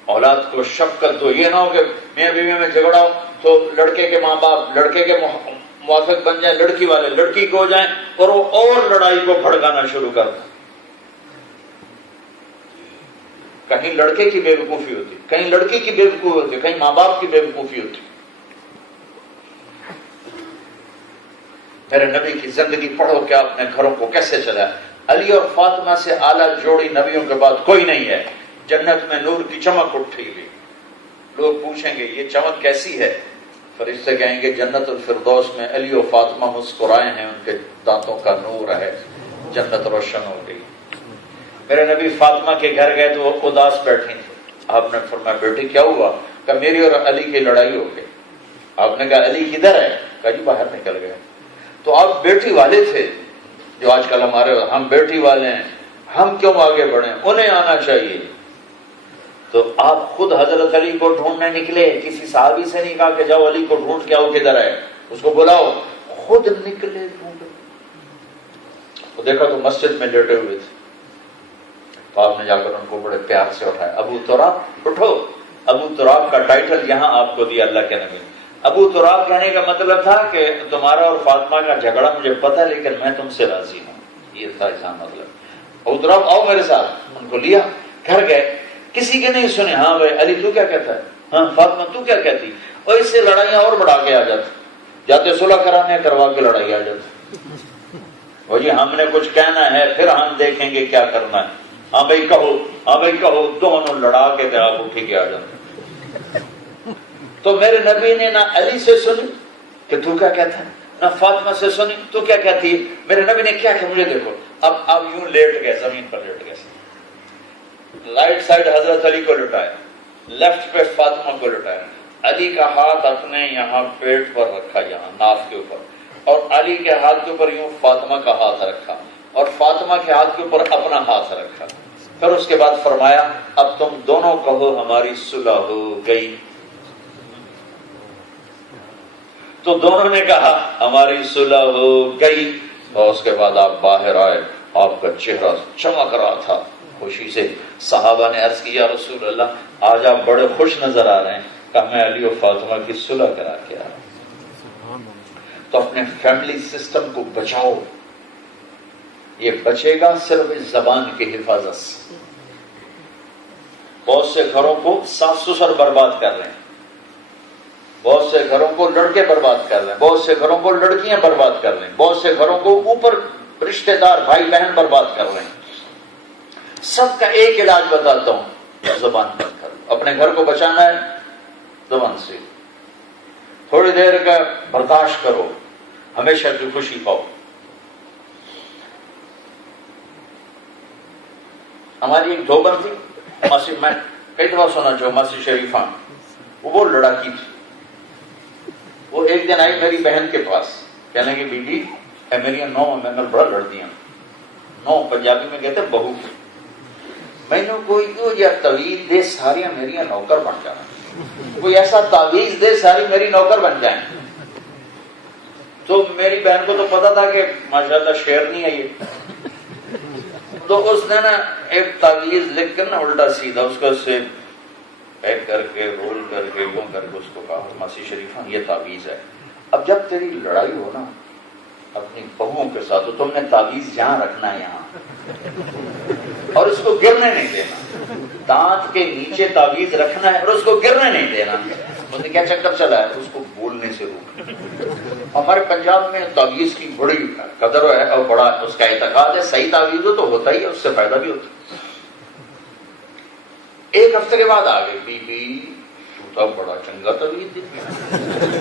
اولاد کو شفقت دو. یہ نہ ہو کہ میاں بیوی میں جھگڑا ہو تو لڑکے کے ماں باپ لڑکے کے موافق بن جائیں، لڑکی والے لڑکی کو ہو جائیں اور وہ اور لڑائی کو بھڑکانا شروع کر دیں. کہیں لڑکے کی بے وقوفی ہوتی، کہیں لڑکی کی بے وقوفی ہوتی، کہیں ماں باپ کی بے وقوفی ہوتی. میرے نبی کی زندگی پڑھو کہ آپ نے گھروں کو کیسے چلایا. علی اور فاطمہ سے اعلیٰ جوڑی نبیوں کے بعد کوئی نہیں ہے. جنت میں نور کی چمک اٹھی ہوئی. لوگ پوچھیں گے یہ چمک کیسی ہے؟ فرشتے کہیں گے جنت الفردوس میں علی و فاطمہ مسکرائے ہیں، ان کے دانتوں کا نور ہے، جنت روشن ہو گئی. میرے نبی فاطمہ کے گھر گئے تو وہ اداس بیٹھی تھی. آپ نے فرمایا بیٹی کیا ہوا؟ کہ میری اور علی کی لڑائی ہو گئی. آپ نے کہا علی کدھر ہے؟ کہا جی باہر نکل گئے. تو آپ بیٹی والے تھے، جو آج کل ہم بیٹی والے ہیں، ہم کیوں آگے بڑھیں؟ انہیں آنا چاہیے. تو آپ خود حضرت علی کو ڈھونڈنے نکلے، کسی صحابی سے نہیں کہا کہ جاؤ علی کو ڈھونڈ کے آؤ کدھر ہے، اس کو بلاؤ. خود نکلے ڈھونڈے. تو دیکھا تو مسجد میں لیٹے ہوئے تھے. تو آپ نے جا کر ان کو بڑے پیار سے اٹھایا. ابو تراب اٹھو. ابو تراب کا ٹائٹل یہاں آپ کو دیا اللہ کے نبی. ابو تراب کہنے کا مطلب تھا کہ تمہارا اور فاطمہ کا جھگڑا مجھے پتہ ہے لیکن میں تم سے راضی ہوں. یہ تھا اس کا مطلب. ابو تراب آؤ میرے ساتھ. ان کو لیا، گھر گئے. کسی کے نہیں سنے. ہاں بھائی علی تو کیا کہتا ہے، ہاں فاطمہ تو کیا کہتی. اور اس سے لڑائیاں اور بڑھا کے آ جاتی. جاتے صلح کرانے، کروا کے لڑائی آ جاتی. وہ جی ہم نے کچھ کہنا ہے پھر ہم دیکھیں گے کیا کرنا ہے. ہاں بھائی کہو، ہاں بھائی کہو. دونوں لڑا کے تے آپ اٹھی کے آ جاتے. تو میرے نبی نے نہ علی سے سنی کہ تو کیا کہتا ہے، نہ فاطمہ سے سنی تو کیا کہتی ہے. میرے نبی نے کیا کہ مجھے دیکھو. اب آپ یوں لیٹ گئے، زمین پر لیٹ گئے. رائٹ سائڈ حضرت علی کو لٹایا، لیفٹ پہ فاطمہ کو لٹایا. علی کا ہاتھ اپنے یہاں پیٹ پر رکھا، یہاں ناف کے اوپر، اور علی کے ہاتھ کے اوپر یوں فاطمہ کا ہاتھ رکھا، اور فاطمہ کے ہاتھ کے اوپر اپنا ہاتھ رکھا. پھر اس کے بعد فرمایا اب تم دونوں کہو ہماری صلح ہو گئی. تو دونوں نے کہا ہماری صلح ہو گئی. اور اس کے بعد آپ باہر آئے. آپ کا چہرہ چمک رہا تھا خوشی سے. صحابہ نے عرض کیا رسول اللہ آج آپ بڑے خوش نظر آ رہے ہیں. کہا میں علی و فاطمہ کی صلح کرا کے آ رہا ہوں. تو اپنے فیملی سسٹم کو بچاؤ. یہ بچے گا صرف اس زبان کی حفاظت سے. بہت سے گھروں کو ساس سسر برباد کر رہے ہیں، بہت سے گھروں کو لڑکے برباد کر رہے ہیں، بہت سے گھروں کو لڑکیاں برباد کر رہے ہیں، بہت سے گھروں کو اوپر رشتہ دار بھائی بہن برباد کر رہے ہیں. سب کا ایک علاج بتاتا ہوں، زبان بند کرو. اپنے گھر کو بچانا ہے زبان سے. تھوڑی دیر کا برداشت کرو، ہمیشہ کی خوشی پاؤ. ہماری ایک دھوبن تھی ماسی، میں کئی دفعہ سنا جو ماسی شریفہ، وہ لڑاکی تھی. وہ ایک دن آئی میری بہن کے پاس، کہنے کی بی بی اے میری نو میں بڑا لڑتی ہیں. نو پنجابی میں کہتے بہو. میں نے کوئی یا تعویذ دے ساری میری نوکر بن جانا، کوئی ایسا تعویذ دے ساری میری نوکر بن جائیں. تو میری بہن کو تو پتا تھا کہ ماشاءاللہ شعر نہیں ہے یہ، تو اس نے نا ایک تعویذ لکھ کر نا الٹا سیدھا اس کو سے پیک کر کے رول کر کے یوں کر کے اس کو کہا ماسی شریفہ یہ تعویذ ہے، اب جب تیری لڑائی ہو نا اپنی بہوؤں کے ساتھ تو تم نے تعویذ یہاں رکھنا ہے، یہاں، اور اس کو گرنے نہیں دینا. دانت کے نیچے تعویذ رکھنا ہے اور اس کو گرنے نہیں دینا. مجھے کیا چکر چلا ہے، اس کو بولنے سے روک. ہمارے پنجاب میں تعویذ کی بڑی قدر ہے اور بڑا اس کا اعتقاد ہے، صحیح تعویذ ہو تو ہوتا ہی ہے، اس سے فائدہ بھی ہوتا ہے. ایک ہفتے کے بعد آ گئی بی بی تو تب بڑا چنگا تعویذ دی،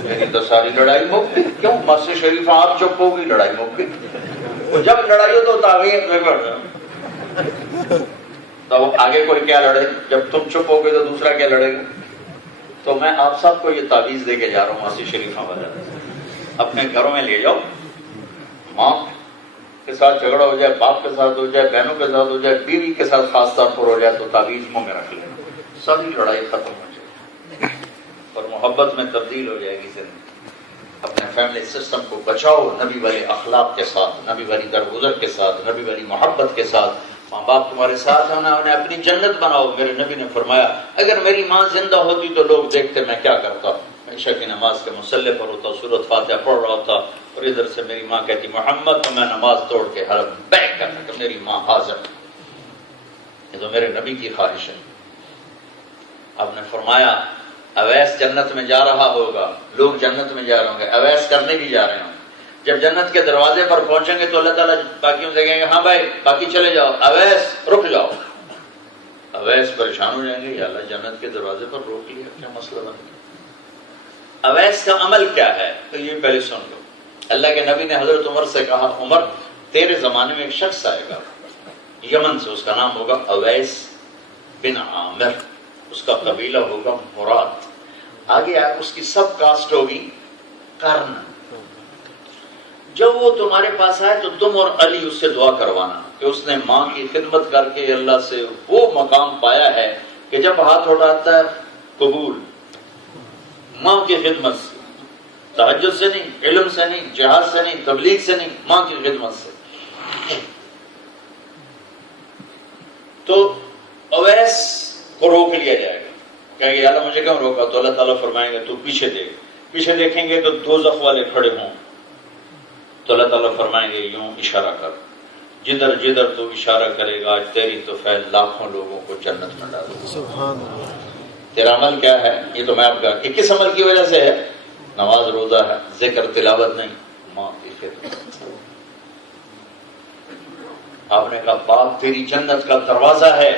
میری تو ساری لڑائی مک گئی. کیوں ماسی شریفہ آپ چپ ہو گئی، لڑائی مک گئی. جب لڑائی ہو تو تعویذ میں بڑھ جاؤ، تو آگے کوئی کیا لڑے، جب تم چپ ہو گئے تو دوسرا کیا لڑے گا. تو میں آپ سب کو یہ تعویذ دے کے جا رہا ہوں ماسی شریفہ والا، اپنے گھروں میں لے جاؤ. ماں کے ساتھ جھگڑا ہو جائے، باپ کے ساتھ ہو جائے، بہنوں کے ساتھ ہو جائے، بیوی کے ساتھ خاص طور پر ہو جائے تو تعویذ منہ میں رکھ لینا، ساری لڑائی ختم ہو جائے اور محبت میں تبدیل ہو جائے گی زندگی. اپنے فیملی سسٹم کو بچاؤ نبی والے اخلاق کے ساتھ، نبی والی درگزر کے ساتھ، نبی والی محبت کے ساتھ. ماں باپ تمہارے ساتھ ہونا، انہیں اپنی جنت بناؤ. میرے نبی نے فرمایا اگر میری ماں زندہ ہوتی تو لوگ دیکھتے میں کیا کرتا، عشاء کی نماز کے مصلی پر ہوتا، سورۃ فاتحہ پڑھ رہا ہوتا، اور ادھر سے میری ماں کہتی محمد، تو میں نماز توڑ کے حرم بیک کرتا کہ میری ماں حاضر. یہ تو میرے نبی کی خواہش ہے. آپ نے فرمایا اویس جنت میں جا رہا ہوگا، لوگ جنت میں جا رہے ہوں گے، اویس کرنے بھی جا رہے ہوں. جب جنت کے دروازے پر پہنچیں گے تو اللہ تعالیٰ باقیوں سے کہیں گے ہاں بھائی باقی چلے جاؤ، اویس رک جاؤ. اویس پریشان ہو جائیں گے، یا اللہ جنت کے دروازے پر روک لیا، کیا مسئلہ بن گیا. اویس کا عمل کیا ہے تو یہ پہلے سن لو. اللہ کے نبی نے حضرت عمر سے کہا عمر تیرے زمانے میں ایک شخص آئے گا یمن سے، اس کا نام ہوگا اویس بن عامر، اس کا قبیلہ ہوگا مراد. آگے اس کی سب کاسٹ ہوگی کرن. جب وہ تمہارے پاس آئے تو تم اور علی اس سے دعا کروانا کہ اس نے ماں کی خدمت کر کے اللہ سے وہ مقام پایا ہے کہ جب ہاتھ اٹھاتا ہے قبول، ماں کی خدمت سے، تہجد سے نہیں، علم سے نہیں، جہاد سے نہیں، تبلیغ سے نہیں، ماں کی خدمت سے. تو اویس کو روک لیا جائے گا، کہیں گے اللہ مجھے کیوں روکا، تو اللہ تعالیٰ فرمائیں گے تو پیچھے دیکھ. پیچھے دیکھیں گے تو دوزخ والے کھڑے ہوں، تو اللہ تعالیٰ فرمائیں گے یوں اشارہ کر، جدھر جدھر تو اشارہ کرے گا تیری تو فیض لاکھوں لوگوں کو جنت میں ڈالے. سبحان اللہ. تیرا عمل کیا ہے، یہ تو میں آپ کا کہ کس عمل کی وجہ سے ہے، نماز روزہ ہے، ذکر تلاوت نہیں، ماں کی خدمت. آپ نے کہا باپ تیری جنت کا دروازہ ہے،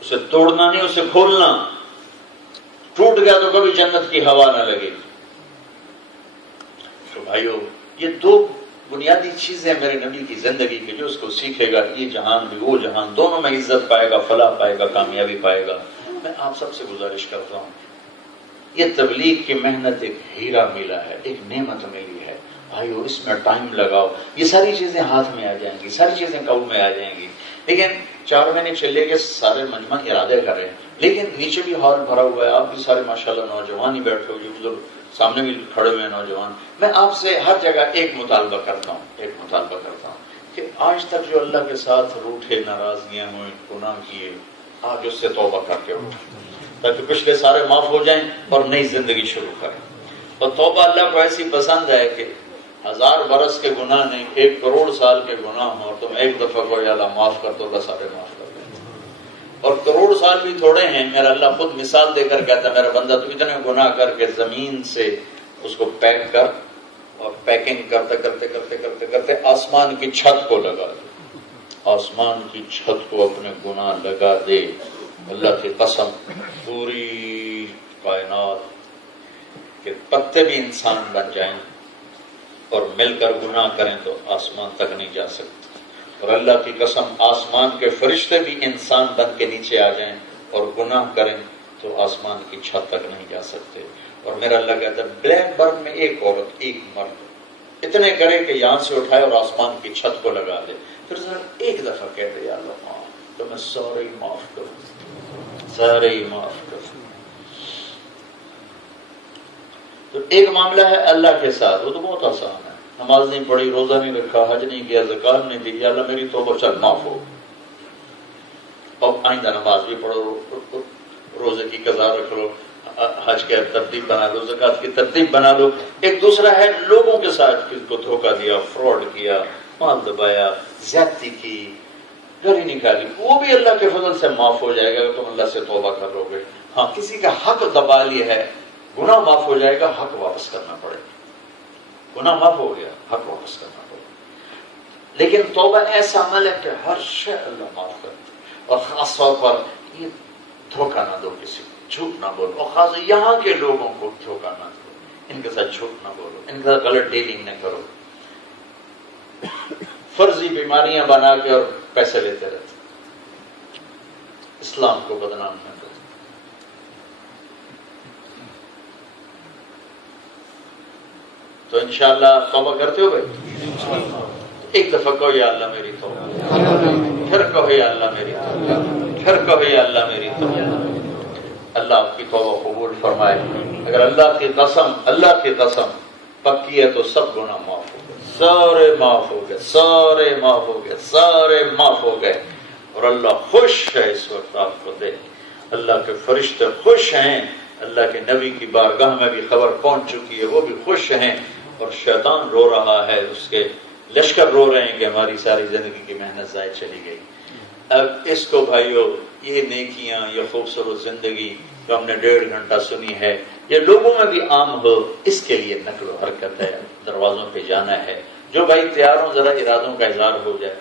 اسے توڑنا نہیں اسے کھولنا، ٹوٹ گیا تو کبھی جنت کی ہوا نہ لگے. تو بھائیو یہ دو بنیادی چیزیں میرے نبی کی زندگی کی، جو اس کو سیکھے گا یہ جہان بھی وہ جہان دونوں میں عزت پائے گا، فلاح پائے گا، کامیابی پائے گا. میں آپ سب سے گزارش کرتا ہوں یہ تبلیغ کی محنت ایک ہیرا ملا ہے، ایک نعمت ملی ہے. بھائیو اس میں ٹائم لگاؤ، یہ ساری چیزیں ہاتھ میں آ جائیں گی، ساری چیزیں قابو میں آ جائیں گی. لیکن 4 مہینے چلے کے سارے مجمع ارادے کر رہے ہیں، لیکن نیچے بھی ہال بھرا ہوا ہے، آپ بھی سارے ماشاءاللہ نوجوان ہی بیٹھے ہو، جو بزرگ سامنے بھی کھڑے ہوئے ہیں نوجوان. میں آپ سے ہر جگہ ایک مطالبہ کرتا ہوں کہ آج تک جو اللہ کے ساتھ روٹھے، ناراضگیاں ہوئیں، گناہ کیے، آج اس سے توبہ کر کے اٹھیں تاکہ پچھلے سارے معاف ہو جائیں اور نئی زندگی شروع کریں. اور توبہ اللہ کو ایسی پسند ہے کہ 1000 برس کے گناہ نہیں، 1 کروڑ سال کے گناہ ہوں اور تم ایک دفعہ کو یا اللہ معاف کر تو اللہ سارے معاف کر دیں. اور کروڑ سال بھی تھوڑے ہیں. میرا اللہ خود مثال دے کر کہتا ہے میرا بندہ تو اتنے گناہ کر کے زمین سے اس کو پیک کر، اور پیکنگ کرتے کرتے کرتے کرتے کرتے آسمان کی چھت کو لگا دے، آسمان کی چھت کو اپنے گناہ لگا دے. اللہ کی قسم پوری کائنات کے پتے بھی انسان بن جائیں اور مل کر گناہ کریں تو آسمان تک نہیں جا سکتے. اور اللہ کی قسم آسمان کے فرشتے بھی انسان بن کے نیچے آ جائیں اور گناہ کریں تو آسمان کی چھت تک نہیں جا سکتے. اور میرا اللہ کہتا ہے بلیک برن میں ایک عورت ایک مرد اتنے کرے کہ یہاں سے اٹھائے اور آسمان کی چھت کو لگا دے. پھر ذرا ایک دفعہ کہتے یا اللہ معاف تو میں سارے ہی معاف کروں، سارے ہی معاف کروں. تو ایک معاملہ ہے اللہ کے ساتھ، وہ تو بہت آسان ہے. نماز نہیں پڑھی، روزہ نہیں رکھا، حج نہیں کیا، زکات نہیں دی، یا اللہ میری توبہ چل معاف ہو، اب آئندہ نماز بھی پڑھو، روزے کی قضا رکھ لو، حج کی ترتیب بنا لو، زکات کی ترتیب بنا لو. ایک دوسرا ہے لوگوں کے ساتھ کس کو دھوکہ دیا، فراڈ کیا، مال دبایا، زیادتی کی، گھر ہی نکالی، وہ بھی اللہ کے فضل سے معاف ہو جائے گا کہ تم اللہ سے توبہ کر لو گے. ہاں کسی کا حق دبا لیا ہے، گناہ معاف ہو جائے گا، حق واپس کرنا پڑے گا. گناہ معاف ہو گیا، حق واپس کرنا پڑے گا. لیکن توبہ ایسا عمل ہے کہ ہر شے اللہ معاف کرتا ہے. اور خاص طور پر یہ دھوکہ نہ دو کسی کو، جھوٹ نہ بولو، اور خاص یہاں کے لوگوں کو دھوکہ نہ دو، ان کے ساتھ جھوٹ نہ بولو، ان کے ساتھ غلط ڈیلنگ نہ کرو. فرضی بیماریاں بنا کے اور پیسے لیتے رہتے، اسلام کو بدنام نہ کرو. تو انشاءاللہ توبہ کرتے ہو بھائی؟ ایک دفعہ کہو یا اللہ میری توبہ، پھر کہو یا اللہ میری توبہ، پھر کہو یا اللہ میری توبہ. اللہ آپ کی توبہ قبول فرمائے. اگر اللہ کی قسم پکی ہے تو سب گناہ معاف ہو گئے، سارے معاف ہو گئے، سارے معاف ہو گئے، سارے معاف ہو گئے. اور اللہ خوش ہے اس وقت آپ کو دیکھ، اللہ کے فرشتے خوش ہیں، اللہ کے نبی کی بارگاہ میں بھی خبر پہنچ چکی ہے، وہ بھی خوش ہیں. اور شیطان رو رہا ہے، اس کے لشکر رو رہے ہیں کہ ہماری ساری زندگی کی محنت ضائع چلی گئی. اب اس کو بھائیو، یہ نیکیاں، یہ خوبصورت زندگی جو ہم نے 1.5 گھنٹہ سنی ہے، یہ لوگوں میں بھی عام ہو، اس کے لیے نقل و حرکت ہے، دروازوں پہ جانا ہے. جو بھائی تیار ہوں ذرا ارادوں کا اظہار ہو جائے.